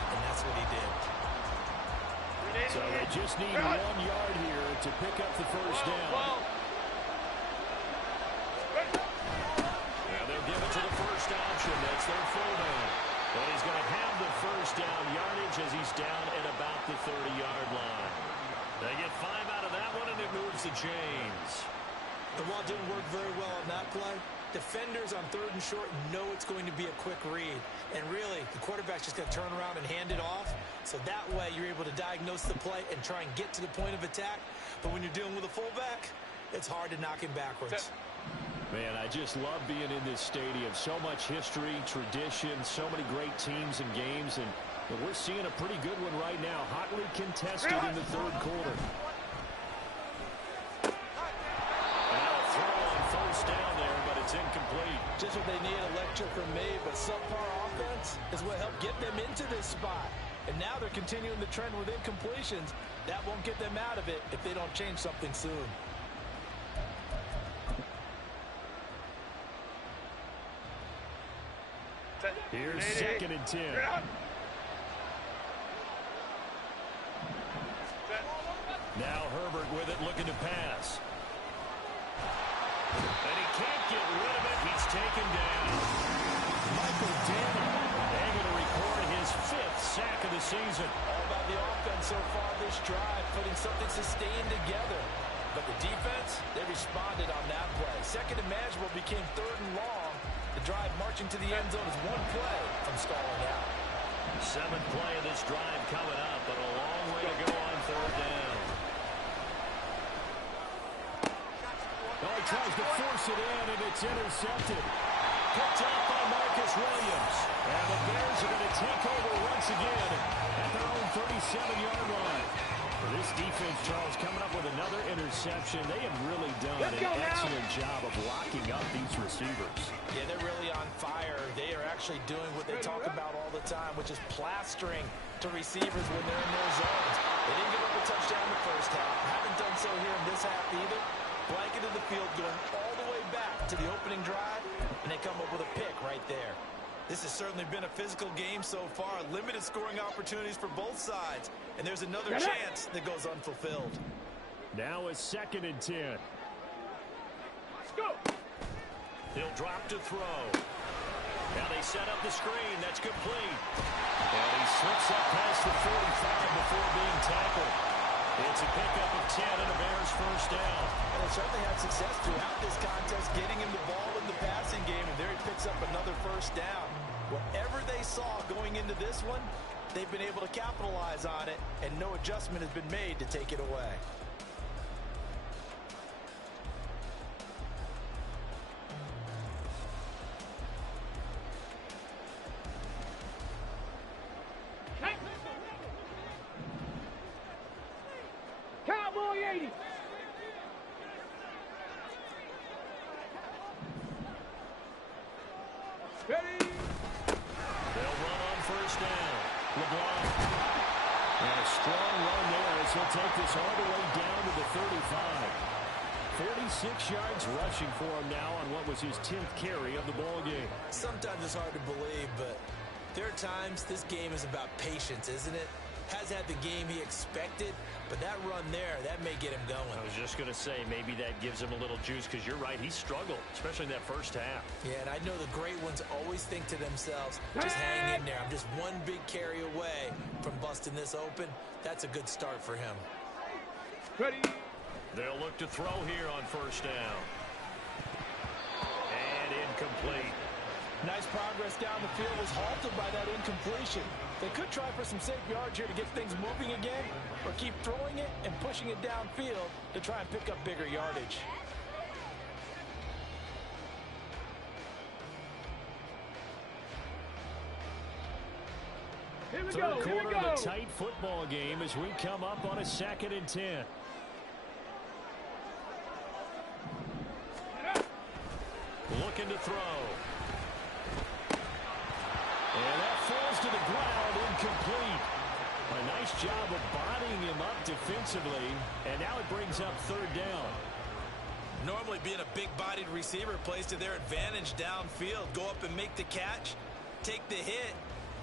just need 1 yard here to pick up the first down. And they'll give it to the first option. That's their fullback. And he's going to have the first down yardage as he's down at about the 30-yard line. They get 5 out of that one, and it moves the chains. The ball didn't work very well on that play. Defenders on 3rd and short know it's going to be a quick read. And really, the quarterback's just going to turn around and hand it off. So that way, you're able to diagnose the play and try and get to the point of attack. But when you're dealing with a fullback, it's hard to knock him backwards. Man, I just love being in this stadium. So much history, tradition, so many great teams and games. And we're seeing a pretty good one right now. Hotly contested in the 3rd quarter. It's incomplete. Just what they need, a lecture from me, but subpar offense is what helped get them into this spot. And now they're continuing the trend with incompletions. That won't get them out of it if they don't change something soon. Here's 2nd and 10. Now Herbert with it, looking to pass. And he can't get rid of it. He's taken down. Michael Daniel able to record his 5th sack of the season. All about the offense so far this drive, putting something sustained together. But the defense, they responded on that play. 2nd and manageable became 3rd and long. The drive marching to the end zone is 1 play from stalling out. 7th play of this drive coming up, but a long way to go on 3rd down. Oh, he tries to force it in, and it's intercepted. Picked up by Marcus Williams. And the Bears are going to take over once again at their own 37-yard line. This defense, Charles, coming up with another interception. They have really done an excellent job of locking up these receivers. Yeah, they're really on fire. They are actually doing what they talk about all the time, which is plastering to receivers when they're in their zones. They didn't give up a touchdown in the first half. Haven't done so here in this half either. Blanketed the field, going all the way back to the opening drive, and they come up with a pick right there. This has certainly been a physical game so far. Limited scoring opportunities for both sides. And there's another chance that goes unfulfilled. Now a 2nd and 10. Let's go. He'll drop to throw. Now they set up the screen. That's complete. And he slips up past the 45 before being tackled. It's a pickup of 10 and a Bears first down. And they certainly had success throughout this contest, getting him the ball in the passing game, and there he picks up another first down. Whatever they saw going into this one, they've been able to capitalize on it, and no adjustment has been made to take it away. Cowboy 80. Ready. They'll run on first down. LeBlanc. And a strong run there as he'll take this all the way down to the 35. 46 yards rushing for him now on what was his 10th carry of the ball game. Sometimes it's hard to believe, but there are times this game is about patience, isn't it? Has had the game he expected, but that run there, that may get him going. I was just going to say, maybe that gives him a little juice, because you're right, he struggled, especially in that first half. Yeah, and I know the great ones always think to themselves, just hang in there. I'm just one big carry away from busting this open. That's a good start for him. Ready. They'll look to throw here on first down. And incomplete. Nice progress down the field was halted by that incompletion. They could try for some safe yards here to get things moving again, or keep throwing it and pushing it downfield to try and pick up bigger yardage. Third quarter of a tight football game as we come up on a 2nd and 10. Looking to throw. And that falls to the ground, incomplete. A nice job of bodying him up defensively, and now it brings up 3rd down. Normally being a big-bodied receiver plays to their advantage downfield. Go up and make the catch, take the hit,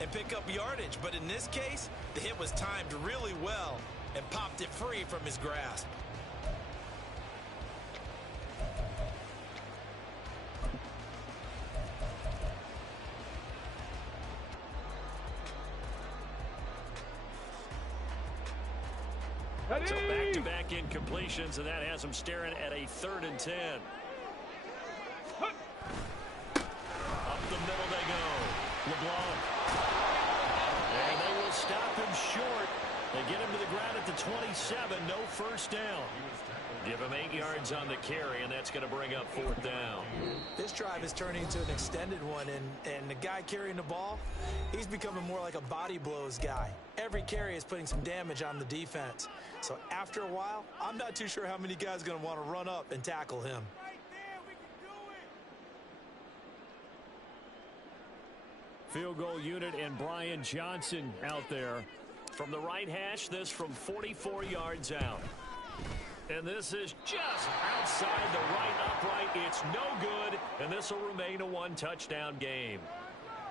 and pick up yardage. But in this case, the hit was timed really well. and popped it free from his grasp. So back-to-back incompletions, and that has him staring at a 3rd and 10. Up the middle they go. LeBlanc. And they will stop him short. They get him to the ground at the 27. No first down. Give him 8 yards on the carry, and that's going to bring up 4th down. This drive is turning into an extended one, and the guy carrying the ball, he's becoming more like a body blows guy. Every carry is putting some damage on the defense. So after a while, I'm not too sure how many guys are going to want to run up and tackle him. Field goal unit and Brian Johnson out there. From the right hash, this from 44 yards out. And this is just outside the right upright. It's no good, and this will remain a 1-touchdown game.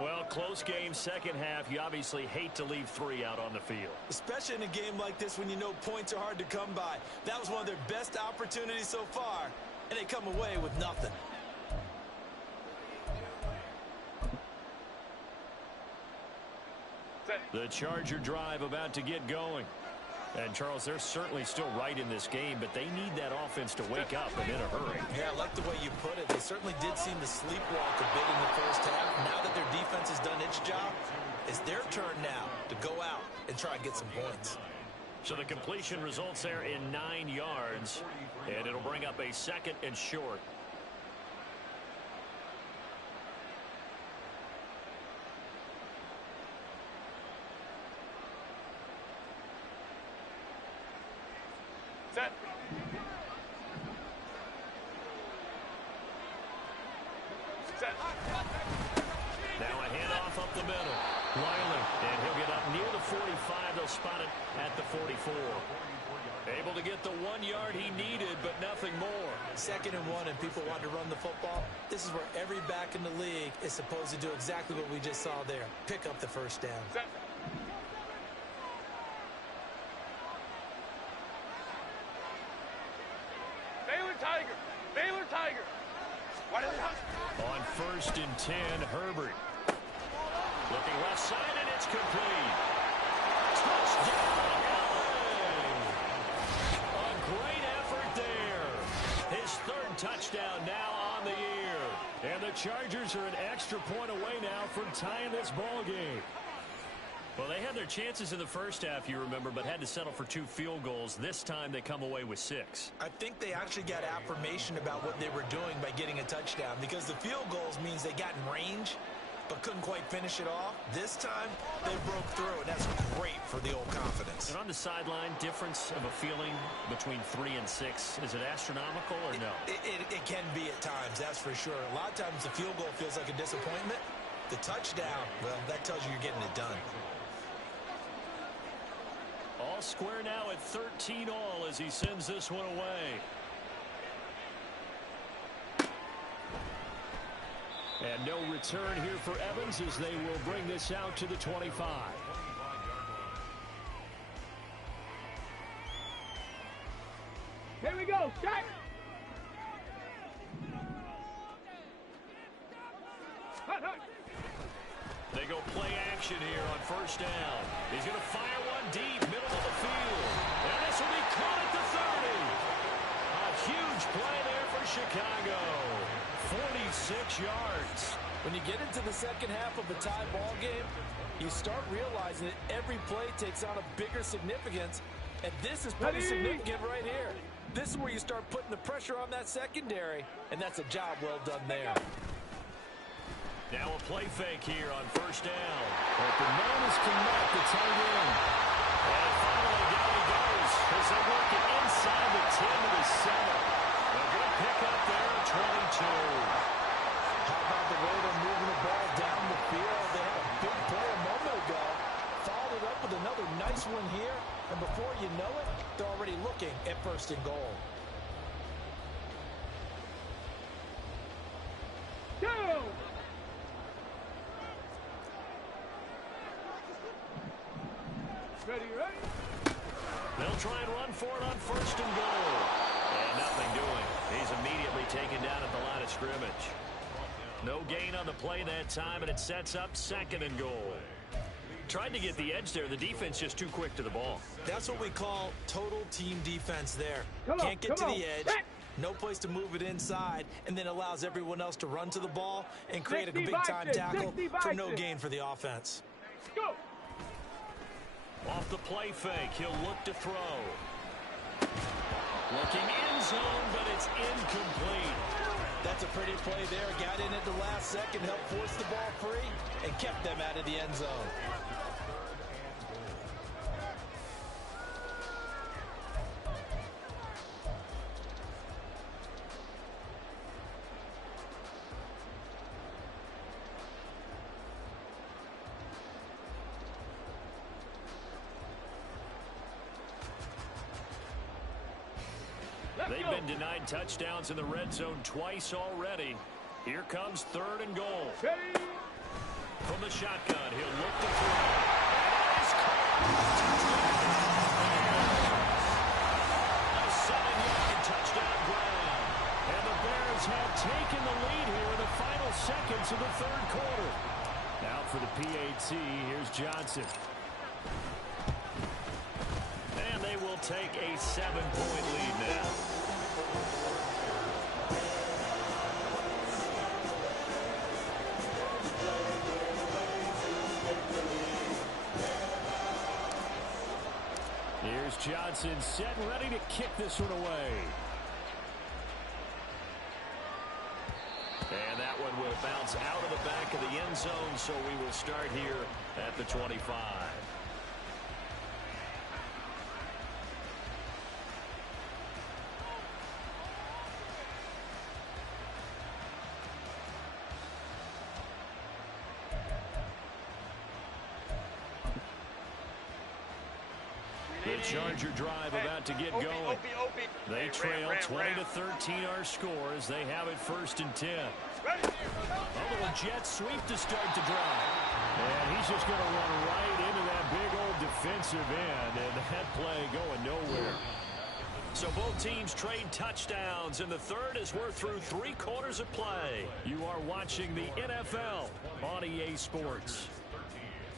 Well, close game, second half. You obviously hate to leave 3 out on the field. Especially in a game like this when you know points are hard to come by. That was one of their best opportunities so far, and they come away with nothing. The Charger drive about to get going. And, Charles, they're certainly still right in this game, but they need that offense to wake up and in a hurry. Yeah, I like the way you put it. They certainly did seem to sleepwalk a bit in the first half. Now that their defense has done its job, it's their turn now to go out and try and get some points. So the completion results there in 9 yards, and it'll bring up a 2nd and short. Set. Set. Now a handoff up the middle. Wiley, and he'll get up near the 45. They'll spot it at the 44. Able to get the 1 yard he needed, but nothing more. 2nd and 1, and people want to run the football. This is where every back in the league is supposed to do exactly what we just saw there. Pick up the first down. Set. Tiger. Baylor Tiger. On 1st and 10, Herbert. Looking left side, and it's complete. Touchdown, LA! A great effort there. His 3rd touchdown now on the year. And the Chargers are an extra point away now from tying this ball game. Well, they had their chances in the first half, you remember, but had to settle for 2 field goals. This time they come away with 6. I think they actually got affirmation about what they were doing by getting a touchdown, because the field goals means they got in range but couldn't quite finish it off. This time they broke through, and that's great for the old confidence. And on the sideline, difference of a feeling between 3 and 6, is it astronomical or no? It can be at times, that's for sure. A lot of times the field goal feels like a disappointment. The touchdown, well, that tells you you're getting it done. All square now at 13 all as he sends this one away. And no return here for Evans as they will bring this out to the 25. Here we go. Shot. They go play action here on 1st down. He's going to fire one deep, middle of the field. And this will be caught at the 30. A huge play there for Chicago. 46 yards. When you get into the second half of a tie ball game, you start realizing that every play takes on a bigger significance. And this is pretty significant right here. This is where you start putting the pressure on that secondary. And that's a job well done there. Now a play fake here on 1st down. But the man is connect the tight end. And finally down he goes as they work it inside the 10 to the 7. A good pickup there at 22. How about the way they're moving the ball down the field? They had a big play a moment ago. Followed it up with another nice one here. And before you know it, they're already looking at 1st and goal. Go! Ready, ready? They'll try and run for it on first and goal. And nothing doing. He's immediately taken down at the line of scrimmage. No gain on the play that time, and it sets up second and goal. Tried to get the edge there. The defense just too quick to the ball. That's what we call total team defense there. Come Can't get to on. the edge. No place to move it inside, and then allows everyone else to run to the ball and create a big-time tackle for no gain for the offense. Go. Off the play fake, he'll look to throw. Looking in zone, but it's incomplete. That's a pretty play there. Got in at the last second, helped force the ball free, and kept them out of the end zone. They've been denied touchdowns in the red zone twice already. Here comes third and goal. From the shotgun, he'll look to throw. And it is caught. A 7-yard touchdown ground. And the Bears have taken the lead here in the final seconds of the third quarter. Now for the PAT, here's Johnson. And they will take a 7-point lead now. Here's Johnson set and ready to kick this one away. And that one will bounce out of the back of the end zone, so we will start here at the 25. The Charger drive about to get going. They trail 20-13 our score as they have it first and 10. A little jet sweep to start the drive. And he's just going to run right into that big old defensive end, and that play going nowhere. So both teams trade touchdowns, and the third as we're through 3 quarters of play. You are watching the NFL on EA Sports.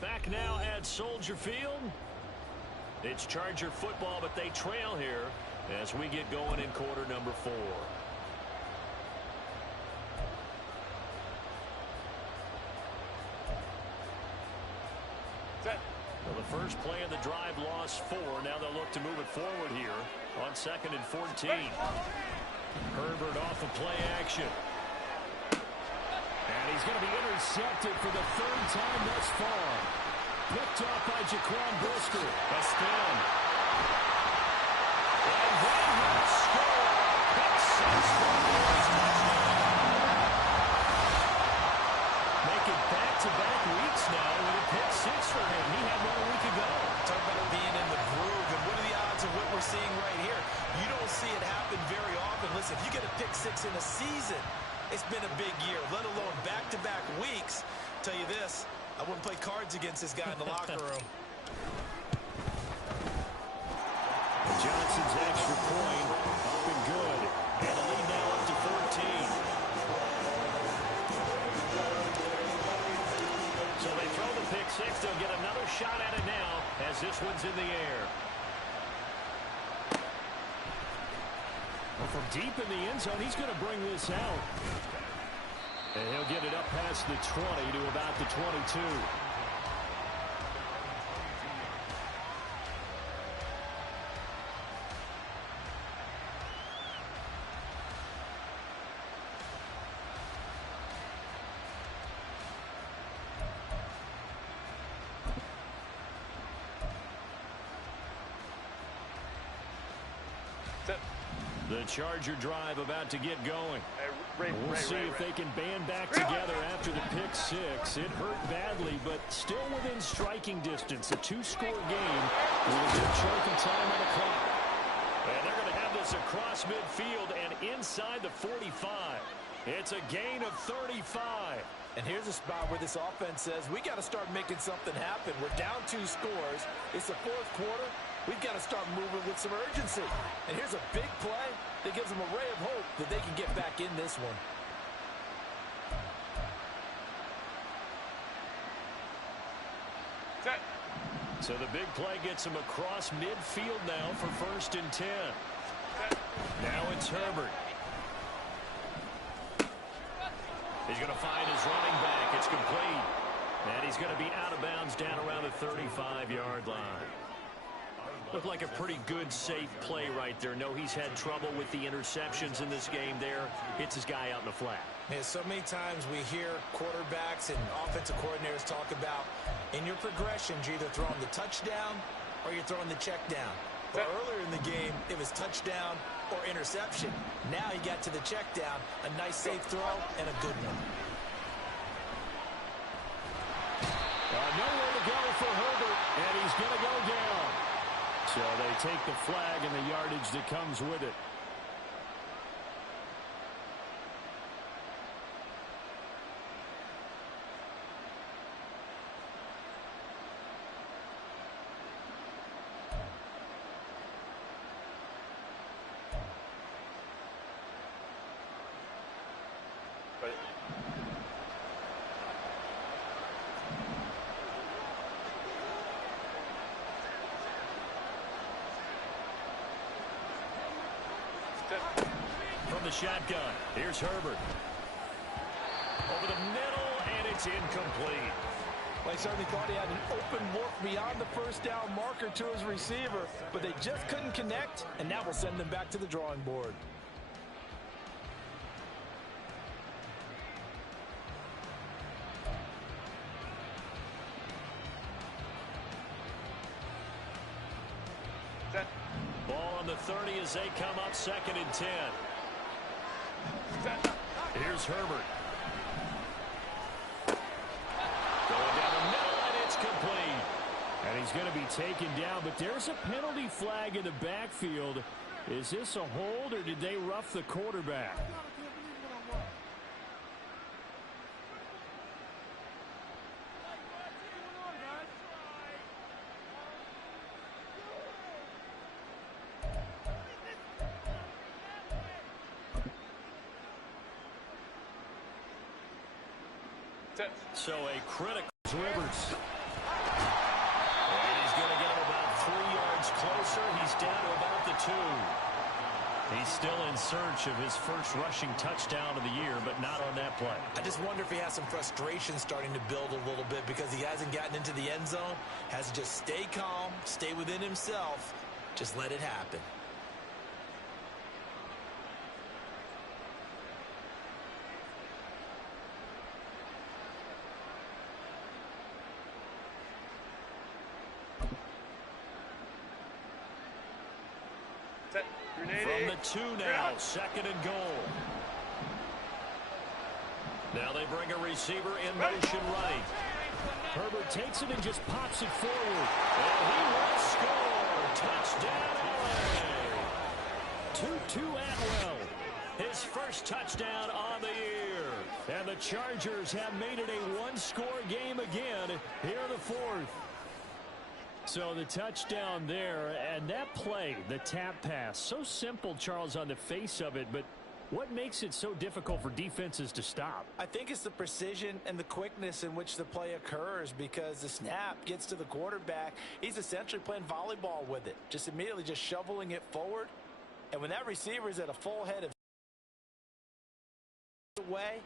Back now at Soldier Field. It's Charger football, but they trail here as we get going in quarter number 4. Well, the first play of the drive lost 4. Now they'll look to move it forward here on 2nd and 14. Herbert off the play action. And he's going to be intercepted for the 3rd time thus far. Picked off by Jaquan Brisker. A spin. And they will score. Pick 6 for the Bears touchdown. Make it back-to-back weeks now with a pick 6 for him. He had 1 week ago. Talk about it being in the groove, and what are the odds of what we're seeing right here? You don't see it happen very often. Listen, if you get a pick 6 in a season, it's been a big year, let alone back-to-back weeks. Tell you this, I wouldn't play cards against this guy in the locker room. Johnson's extra point up and good. And the lead now up to 14. So they throw the pick 6. They'll get another shot at it now as this one's in the air. Well, from deep in the end zone, he's going to bring this out. And he'll get it up past the 20 to about the 22. The Charger drive about to get going. We'll see if they can band back together after the pick 6. It hurt badly, but still within striking distance. A 2-score game with a choking time on the clock. And they're going to have this across midfield and inside the 45. It's a gain of 35. And here's a spot where this offense says, we got to start making something happen. We're down 2 scores. It's the 4th quarter. we've got to start moving with some urgency. And here's a big play that gives them a ray of hope that they can get back in this one. Set. So the big play gets him across midfield now for 1st and 10. Set. Now it's Herbert. He's going to find his running back. It's complete. And he's going to be out of bounds down around the 35-yard line. Looked like a pretty good, safe play right there. No, he's had trouble with the interceptions in this game there. Hits his guy out in the flat. Yeah, so many times we hear quarterbacks and offensive coordinators talk about in your progressions, you're either throwing the touchdown or you're throwing the check down. Well, earlier in the game, it was touchdown or interception. Now he got to the check down, a nice safe throw, and a good one. Nowhere to go for Herbert, and he's going to go down. So they take the flag and the yardage that comes with it. From the shotgun, here's Herbert. Over the middle, and it's incomplete. Well, he certainly thought he had an open look beyond the first down marker to his receiver, but they just couldn't connect, and that will send them back to the drawing board. Set. Ball on the 30 as they come up 2nd and 10. Set. Here's Herbert. Going down the middle, and it's complete. And he's going to be taken down, but there's a penalty flag in the backfield. Is this a hold, or did they rough the quarterback? So a critical Rivers. And he's going to get him about 3 yards closer. He's down to about the 2. He's still in search of his first rushing touchdown of the year, but not on that play. I just wonder if he has some frustration starting to build a little bit because he hasn't gotten into the end zone. Has to just stay calm, stay within himself, just let it happen. From the 2 now, 2nd and goal. Now they bring a receiver in motion right. Herbert takes it and just pops it forward. And he will score. Touchdown, LA. 2-2 Atwell. His first touchdown on the year. And the Chargers have made it a one-score game again here in the 4th. So the touchdown there, and that play, the tap pass, so simple, Charles, on the face of it, but what makes it so difficult for defenses to stop? I think it's the precision and the quickness in which the play occurs because the snap gets to the quarterback. He's essentially playing volleyball with it, just immediately just shoveling it forward. And when that receiver is at a full head of away,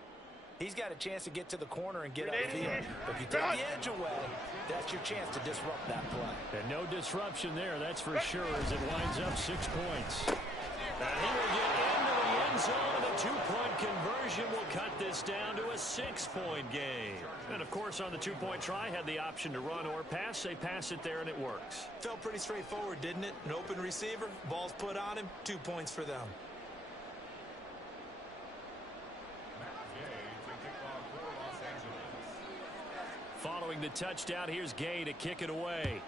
he's got a chance to get to the corner and get upfield. But if you take the edge away, that's your chance to disrupt that play. And no disruption there, that's for sure, as it winds up 6 points. And he will get into the end zone, and a 2-point conversion will cut this down to a 6-point game. And, of course, on the 2-point try, had the option to run or pass. They pass it there, and it works. Felt pretty straightforward, didn't it? An open receiver, ball's put on him, 2 points for them. Following the touchdown, here's Gay to kick it away.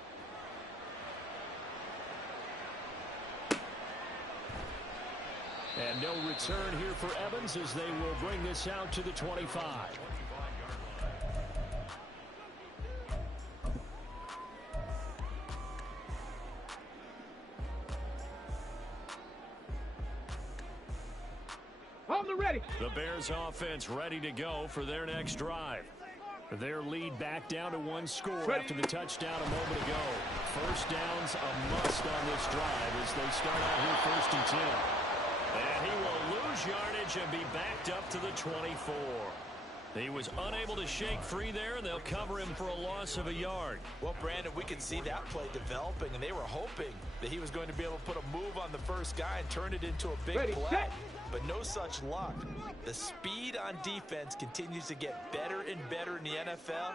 And no return here for Evans as they will bring this out to the 25. are ready. The Bears offense ready to go for their next drive. Their lead back down to one score after the touchdown a moment ago. First down's a must on this drive as they start out here 1st and 10. And he will lose yardage and be backed up to the 24. He was unable to shake free there, and they'll cover him for a loss of a yard. Well, Brandon, we could see that play developing, and they were hoping that he was going to be able to put a move on the first guy and turn it into a big play. Set. But no such luck. The speed on defense continues to get better and better in the NFL.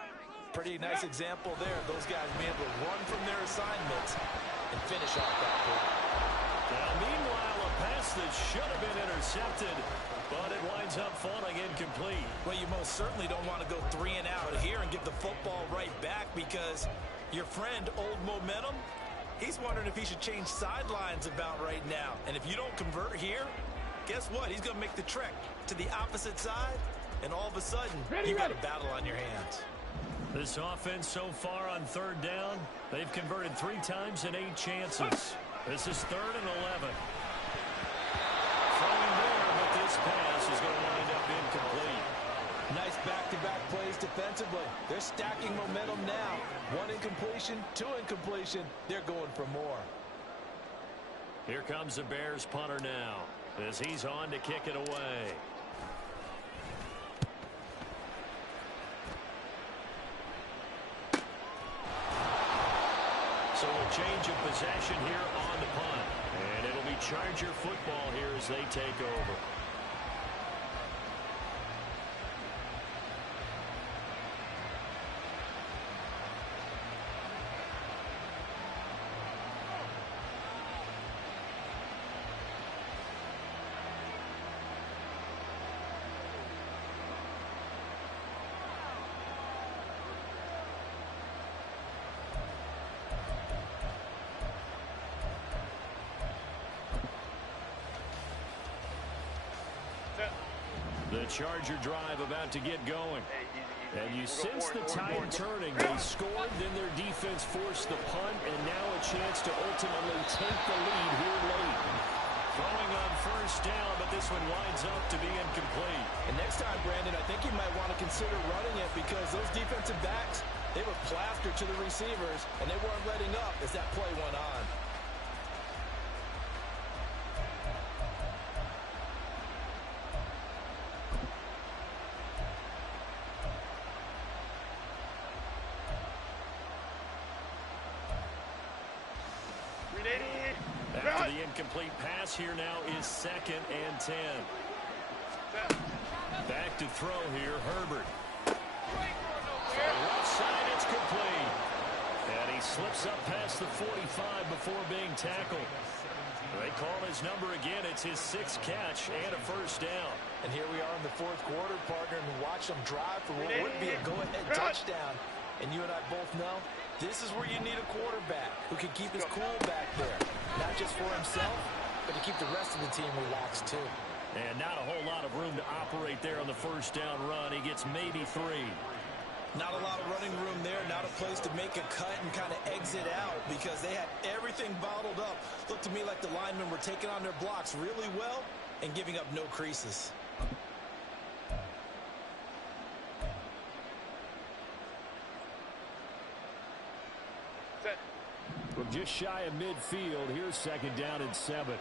Pretty nice example there. Those guys being able to run from their assignments and finish off that play. Now, meanwhile, a pass that should have been intercepted, but it winds up falling incomplete. Well, you most certainly don't want to go 3 and out here and give the football right back because your friend, Old Momentum, he's wondering if he should change sidelines about right now. And if you don't convert here, guess what? He's going to make the trek to the opposite side, and all of a sudden, you've got a battle on your hands. This offense so far on 3rd down, they've converted 3 times in 8 chances. This is 3rd and 11. Throwing there, but this pass is going to wind up incomplete. Nice back-to-back plays defensively. They're stacking momentum now. 1 incompletion, 2 incompletion. They're going for more. Here comes the Bears punter now as he's on to kick it away. So a change of possession here on the punt. And it'll be Charger football here as they take over. The Charger drive about to get going. And you sense the tide turning. They scored, then their defense forced the punt, and now a chance to ultimately take the lead here late. Throwing on 1st down, but this one winds up to be incomplete. And next time, Brandon, I think you might want to consider running it because those defensive backs, they were plastered to the receivers, and they weren't letting up as that play went on. After the incomplete pass, here now is 2nd and 10. Back to throw here, Herbert. Left side, it's complete. And he slips up past the 45 before being tackled. They call his number again. It's his 6th catch and a 1st down. And here we are in the 4th quarter, partner, and watch them drive for what would be a go-ahead touchdown. And you and I both know this is where you need a quarterback who can keep his cool back there. Not just for himself, but to keep the rest of the team relaxed too. And not a whole lot of room to operate there on the 1st down run. He gets maybe 3. Not a lot of running room there. Not a place to make a cut and kind of exit out because they had everything bottled up. Looked to me like the linemen were taking on their blocks really well and giving up no creases. From just shy of midfield, here's 2nd down and 7.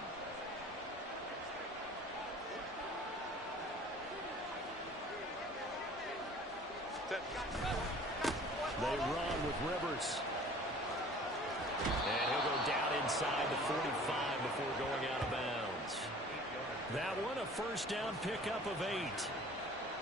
They run with Rivers. And he'll go down inside the 45 before going out of bounds. That one, a 1st down pickup of 8.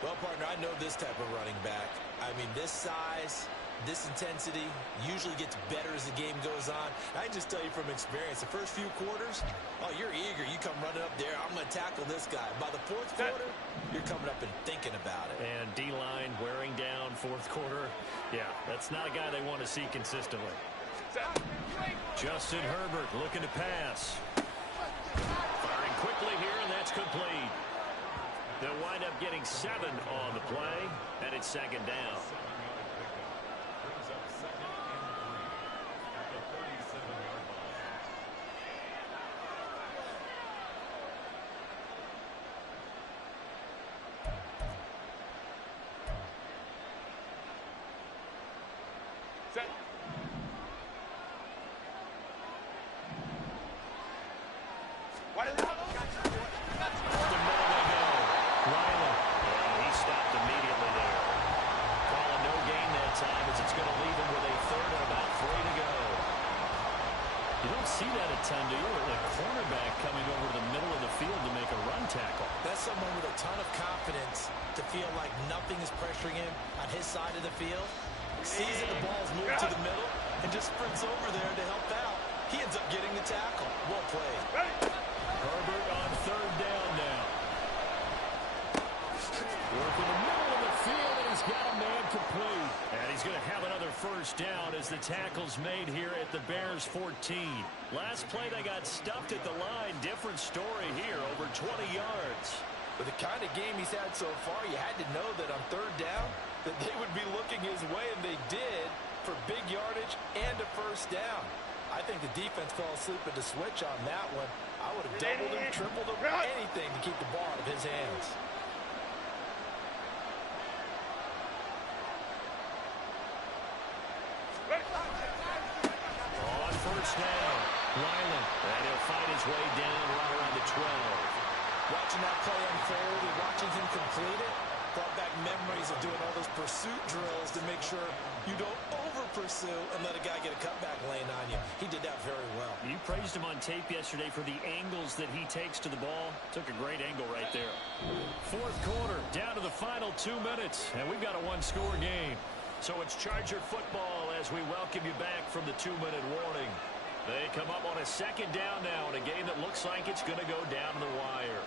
Well, partner, I know this type of running back. I mean, this size, this intensity usually gets better as the game goes on. I can just tell you from experience, the first few quarters, oh, you're eager. You come running up there, I'm going to tackle this guy. By the 4th quarter, you're coming up and thinking about it. And D-line wearing down 4th quarter. Yeah, that's not a guy they want to see consistently. Justin Herbert looking to pass. Firing quickly here, and that's complete. They'll wind up getting 7 on the play, and it's 2nd down. ton to you? The cornerback coming over to the middle of the field to make a run tackle. That's someone with a ton of confidence to feel like nothing is pressuring him on his side of the field. Sees that the ball's moved to the middle and just sprints over there to help out. He ends up getting the tackle. Well played. Herbert on third down now. Working the middle of the field, and he's got a man complete. And he's going to have another first down as the tackle's made here at the Bears 14. Last play, they got stuffed at the line. Different story here, over 20 yards. With the kind of game he's had so far, you had to know that on third down, that they would be looking his way, and they did, for big yardage and a first down. I think the defense fell asleep at the switch on that one. I would have doubled him, tripled him, anything to keep the ball out of his hands. On first down, Wyland, and he'll fight his way down right around the 12. Watching that play unfold and watching him complete it brought back memories of doing all those pursuit drills to make sure you don't over-pursue and let a guy get a cutback lane on you. He did that very well. You praised him on tape yesterday for the angles that he takes to the ball. Took a great angle right there. Fourth quarter, down to the final 2 minutes, and we've got a one-score game. So it's Charger football as we welcome you back from the 2-minute warning. They come up on a second down now in a game that looks like it's going to go down the wire.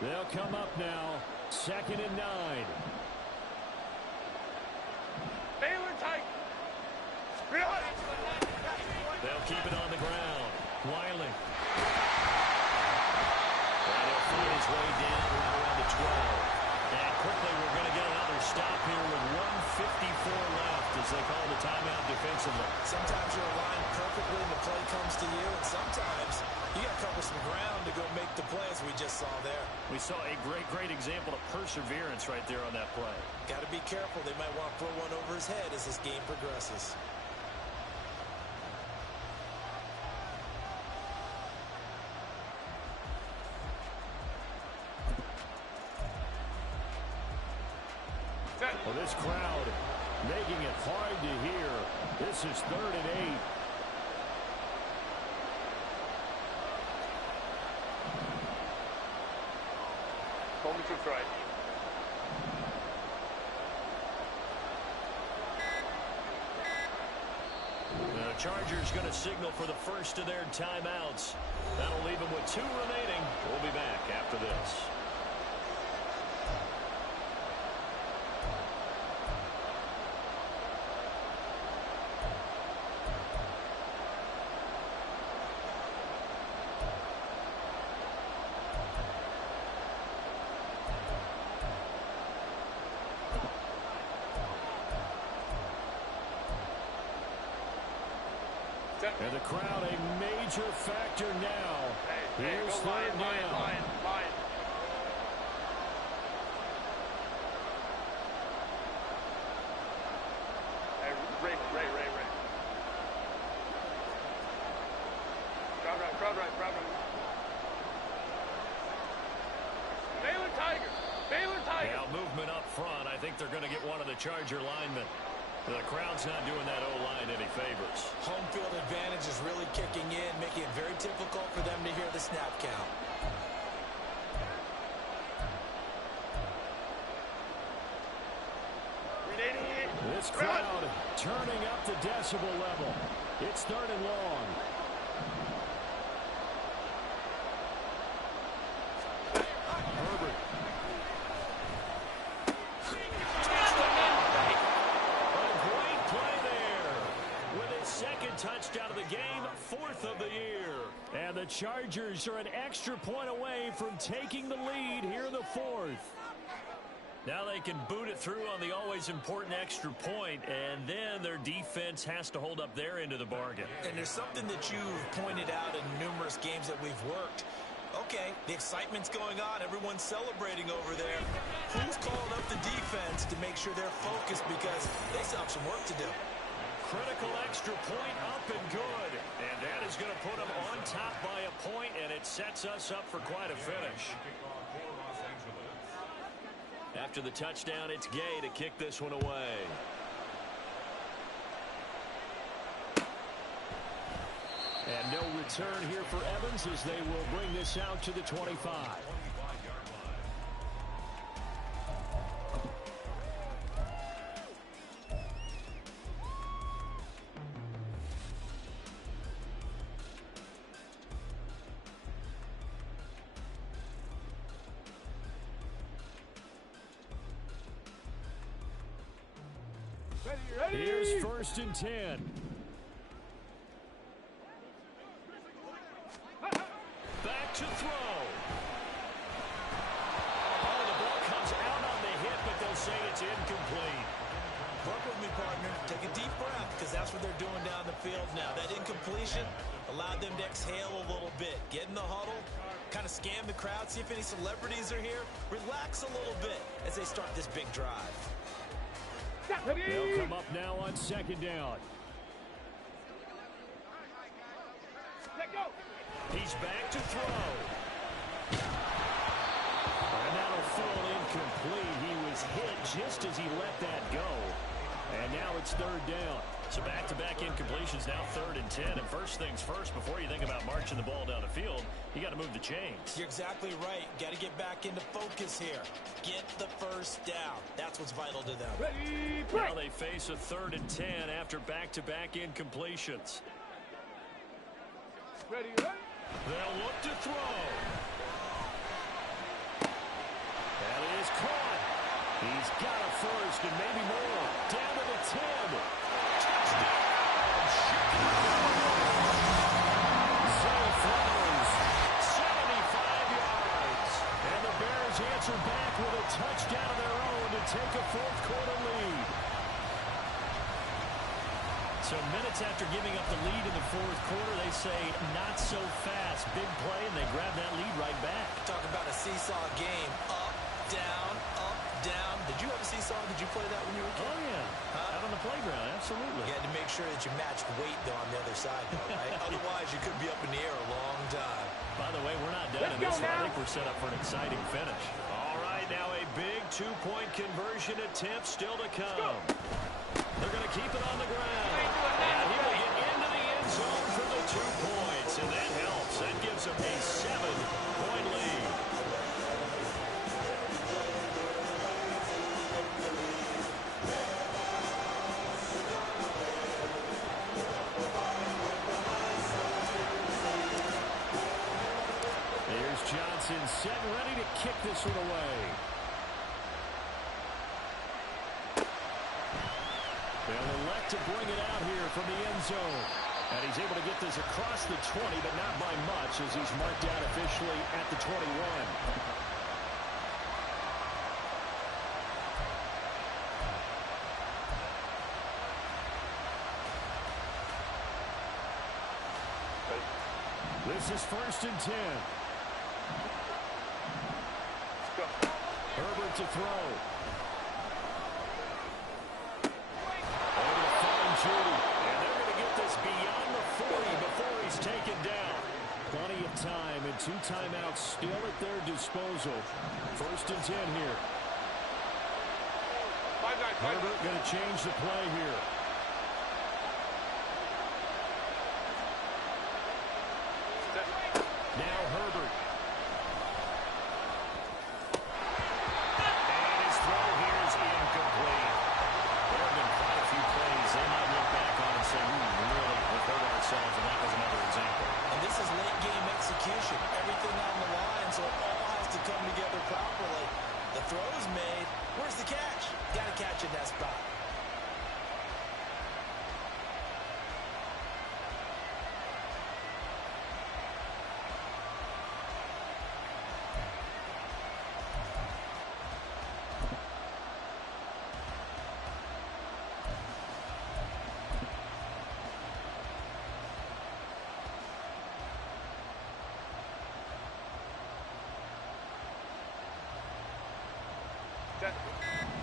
They'll come up now, 2nd and 9. Baylor tight. They'll keep it on the ground. Wiley. And he'll find his way down right around the 12. And quickly we're going to get another stop here with 1:54 left as they call the timeout defensively. Sometimes you're aligned perfectly and the play comes to you, and sometimes you got to cover some ground to go make the play, as we just saw there. We saw a great example of perseverance right there on that play. Got to be careful. They might want to throw one over his head as this game progresses. Well, this crowd making it hard to hear. This is 3rd and 8. Home to right. The Chargers going to signal for the first of their timeouts. That'll leave them with 2 remaining. We'll be back after this. And the crowd a major factor now. Hey, Here's go Lion, 3rd down. Lion. Hey, Ray. Crowd right. Baylor Tiger. Now movement up front. I think they're going to get one of the Charger linemen. The crowd's not doing that O-line any favors. Home field advantage is really kicking in, making it very difficult for them to hear the snap count. This crowd turning up the decibel level. It's 3rd and long. Herbert. Touchdown of the game, 4th of the year. And the Chargers are an extra point away from taking the lead here in the 4th. Now they can boot it through on the always important extra point, and then their defense has to hold up their end of the bargain. And there's something that you've pointed out in numerous games that we've worked. Okay, the excitement's going on. Everyone's celebrating over there. Who's calling up the defense to make sure they're focused, because they still have some work to do? critical extra point up and good. And that is going to put them on top by a point, and it sets us up for quite a finish. After the touchdown, it's Gay to kick this one away. And no return here for Evans as they will bring this out to the 25. Here's 1st and 10. Back to throw. Oh, the ball comes out on the hit, but they'll say it's incomplete. Work with me, partner. Take a deep breath, because that's what they're doing down the field now. That incompletion allowed them to exhale a little bit. Get in the huddle, kind of scan the crowd, see if any celebrities are here. Relax a little bit as they start this big drive. They'll come up now on 2nd down. He's back to throw. And that'll fall incomplete. He was hit just as he let that go. And now it's 3rd down. So back-to-back incompletions, now 3rd and 10. And first things first, before you think about marching the ball down the field, you got to move the chains. You're exactly right. Got to get back into focus here. Get the first down. That's what's vital to them. Now they face a 3rd and 10 after back-to-back incompletions. They'll look to throw. That is caught. He's got a first and maybe more. Down to the 10. Touchdown! Zay Flowers. 75 yards. And the Bears answer back with a touchdown of their own to take a 4th quarter lead. So minutes after giving up the lead in the 4th quarter, they say not so fast. Big play, and they grab that lead right back. Talk about a seesaw game. Up, down, up, down. Did you have a seesaw? Did you play that when you were a kid? Oh, yeah. Out on the playground, absolutely. You had to make sure that you matched weight, though, on the other side, though, right? Otherwise, you could be up in the air a long time. By the way, we're not done in this one. I think we're set up for an exciting finish. All right, now a big 2-point conversion attempt still to come. They're going to keep it on the ground. And he will get into the end zone for the 2 points. And that helps. That gives them a 7-point lead. Here's Johnson set and ready to kick this one away. They'll elect to bring it out here from the end zone. And he's able to get this across the 20, but not by much as he's marked out officially at the 21. This is 1st and 10. Herbert to throw. Judy. And they're going to get this beyond the 40 before he's taken down. Plenty of time and 2 timeouts still at their disposal. 1st and 10 here. Herbert going to change the play here. Now Herbert. And his throw here is incomplete. There have been quite a few plays they might look back on and say, we really have hurt ourselves, and that was another example. And this is late game execution. Everything on the line, so it all has to come together properly. The throw is made. Where's the catch? Got to catch in that spot.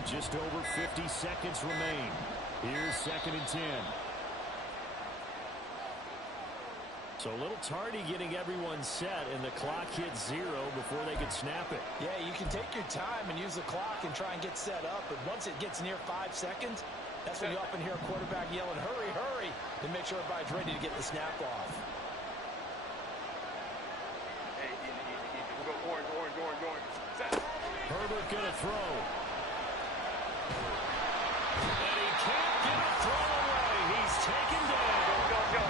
Just over 50 seconds remain. Here's 2nd and 10. So a little tardy getting everyone set, and the clock hits 0 before they could snap it. Yeah, you can take your time and use the clock and try and get set up, but once it gets near 5 seconds, that's when you often hear a quarterback yelling, hurry, hurry, to make sure everybody's ready to get the snap off. Hey, easy. We'll go orange. Set. Herbert gonna throw. And he can't get a throw away. He's taken down. Go.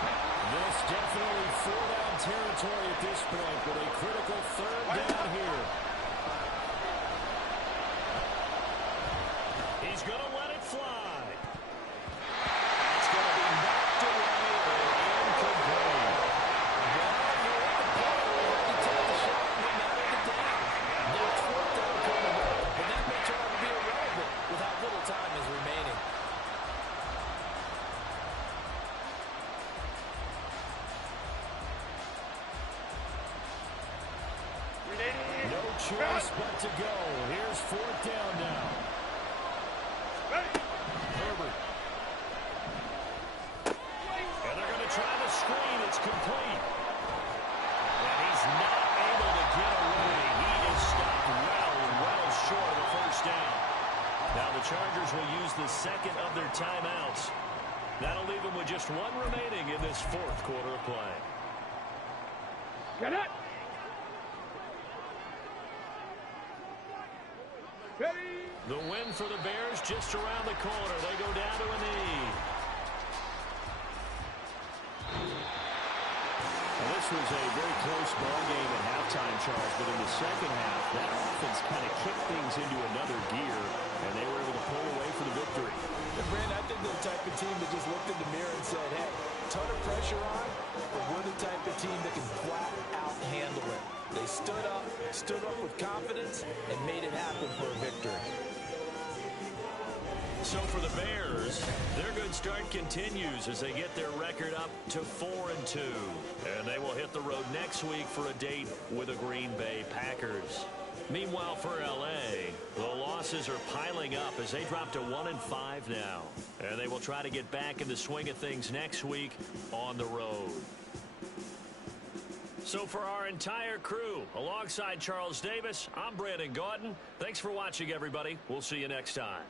This definitely 4-down territory at this point, with a critical 3rd down here. He's going to let it fly. It's going to be knocked away and incomplete. Well, you're at the point where you have to take the shot no matter the down. That's 4th down coming up, but that may turn out to be irrelevant with how little time is remaining. No choice but to go. Here's 4th down now. Herbert. And they're going to try the screen. It's complete. And he's not able to get away. He is stopped well short of the 1st down. Now the Chargers will use the 2nd of their timeouts. That'll leave them with just 1 remaining in this 4th quarter of play. Get it. The win for the Bears just around the corner. They go down to a knee. Well, this was a very close ball game at halftime, Charles, but in the 2nd half, that offense kind of kicked things into another gear, and they were able to pull away for the victory. And Brandon, I think they're the type of team that just looked in the mirror and said, hey, ton of pressure on, but we're the type of team that can flat out handle it. They stood up with confidence, and made it happen for a victory. So for the Bears, their good start continues as they get their record up to 4-2. And they will hit the road next week for a date with the Green Bay Packers. Meanwhile, for L.A., the losses are piling up as they drop to 1-5 now. And they will try to get back in the swing of things next week on the road. So for our entire crew, alongside Charles Davis, I'm Brandon Gaudin. Thanks for watching, everybody. We'll see you next time.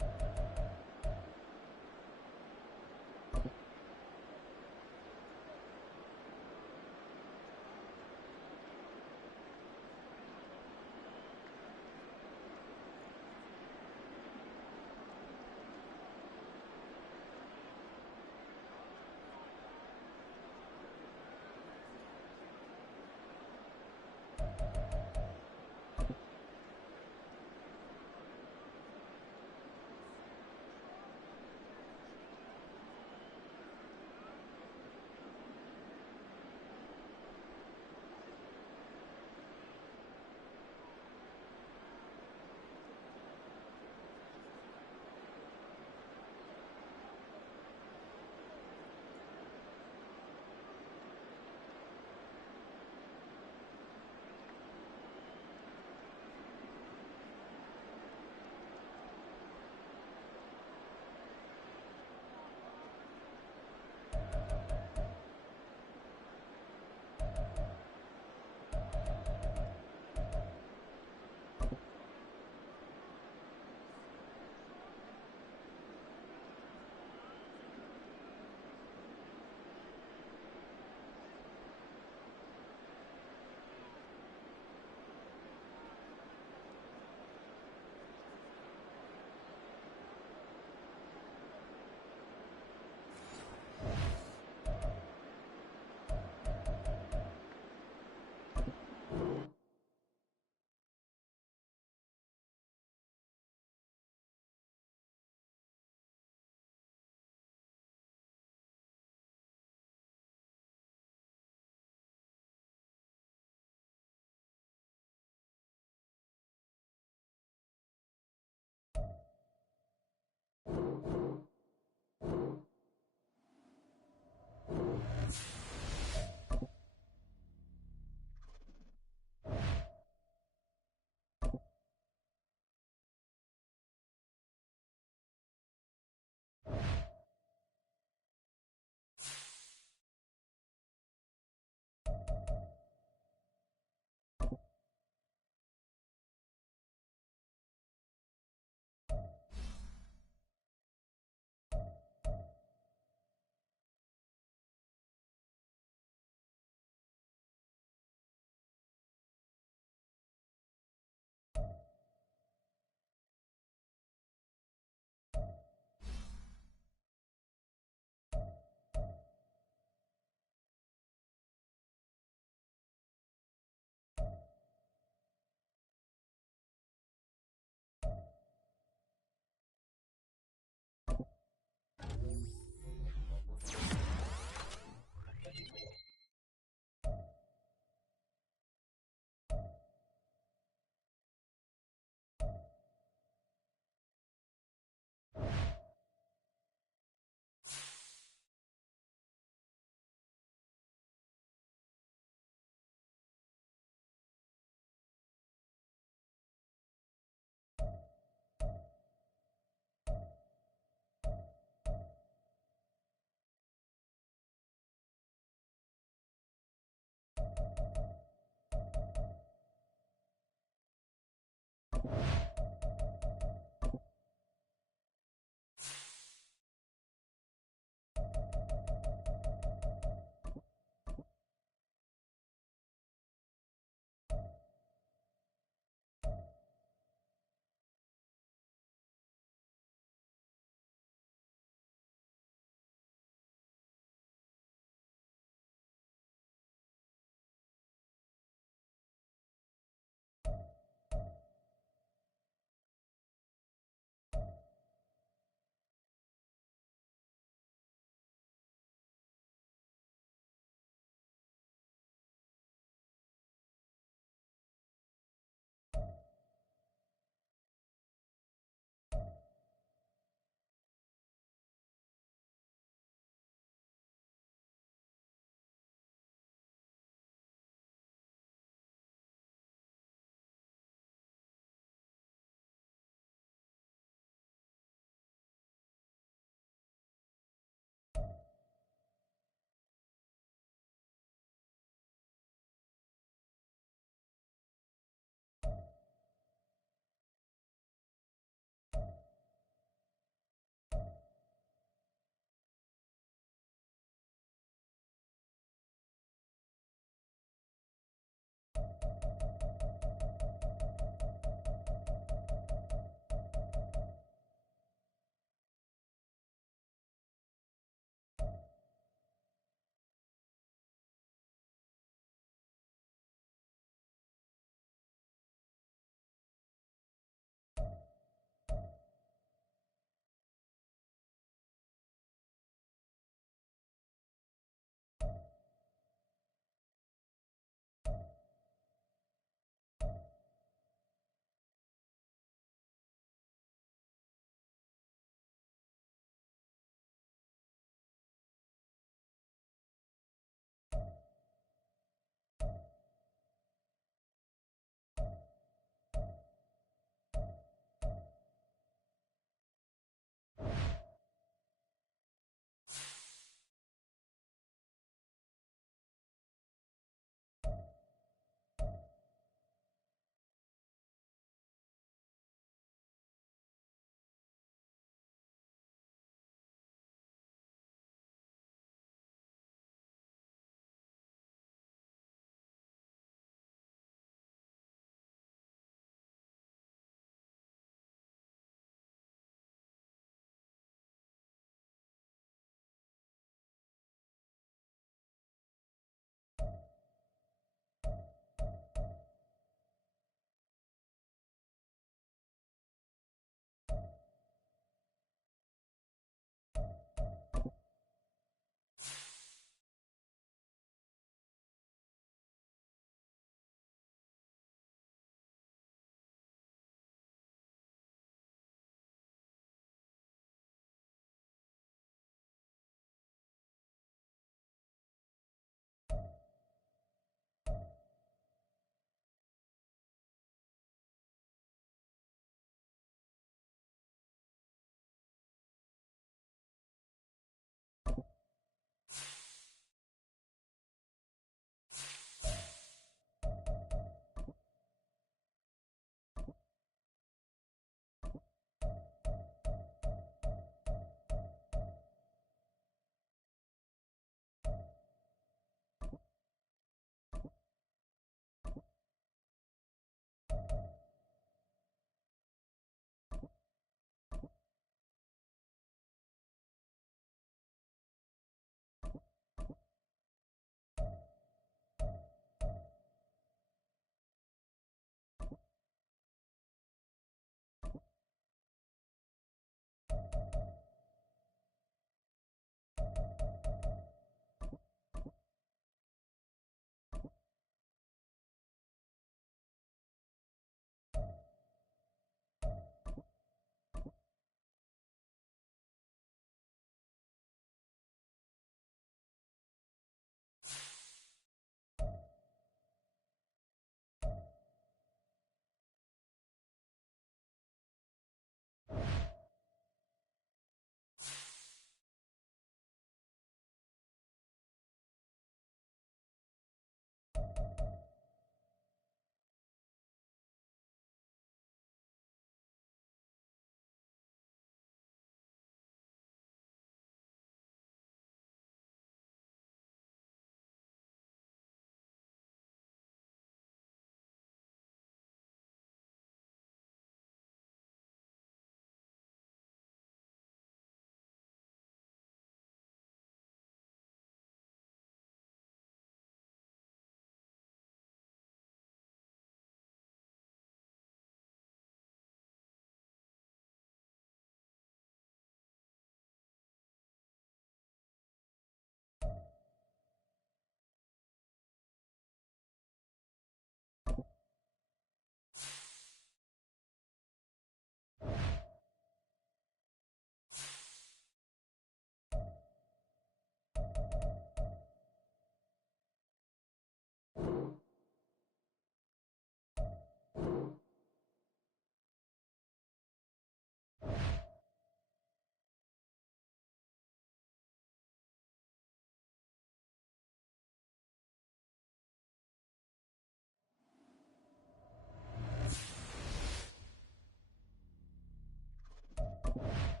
it.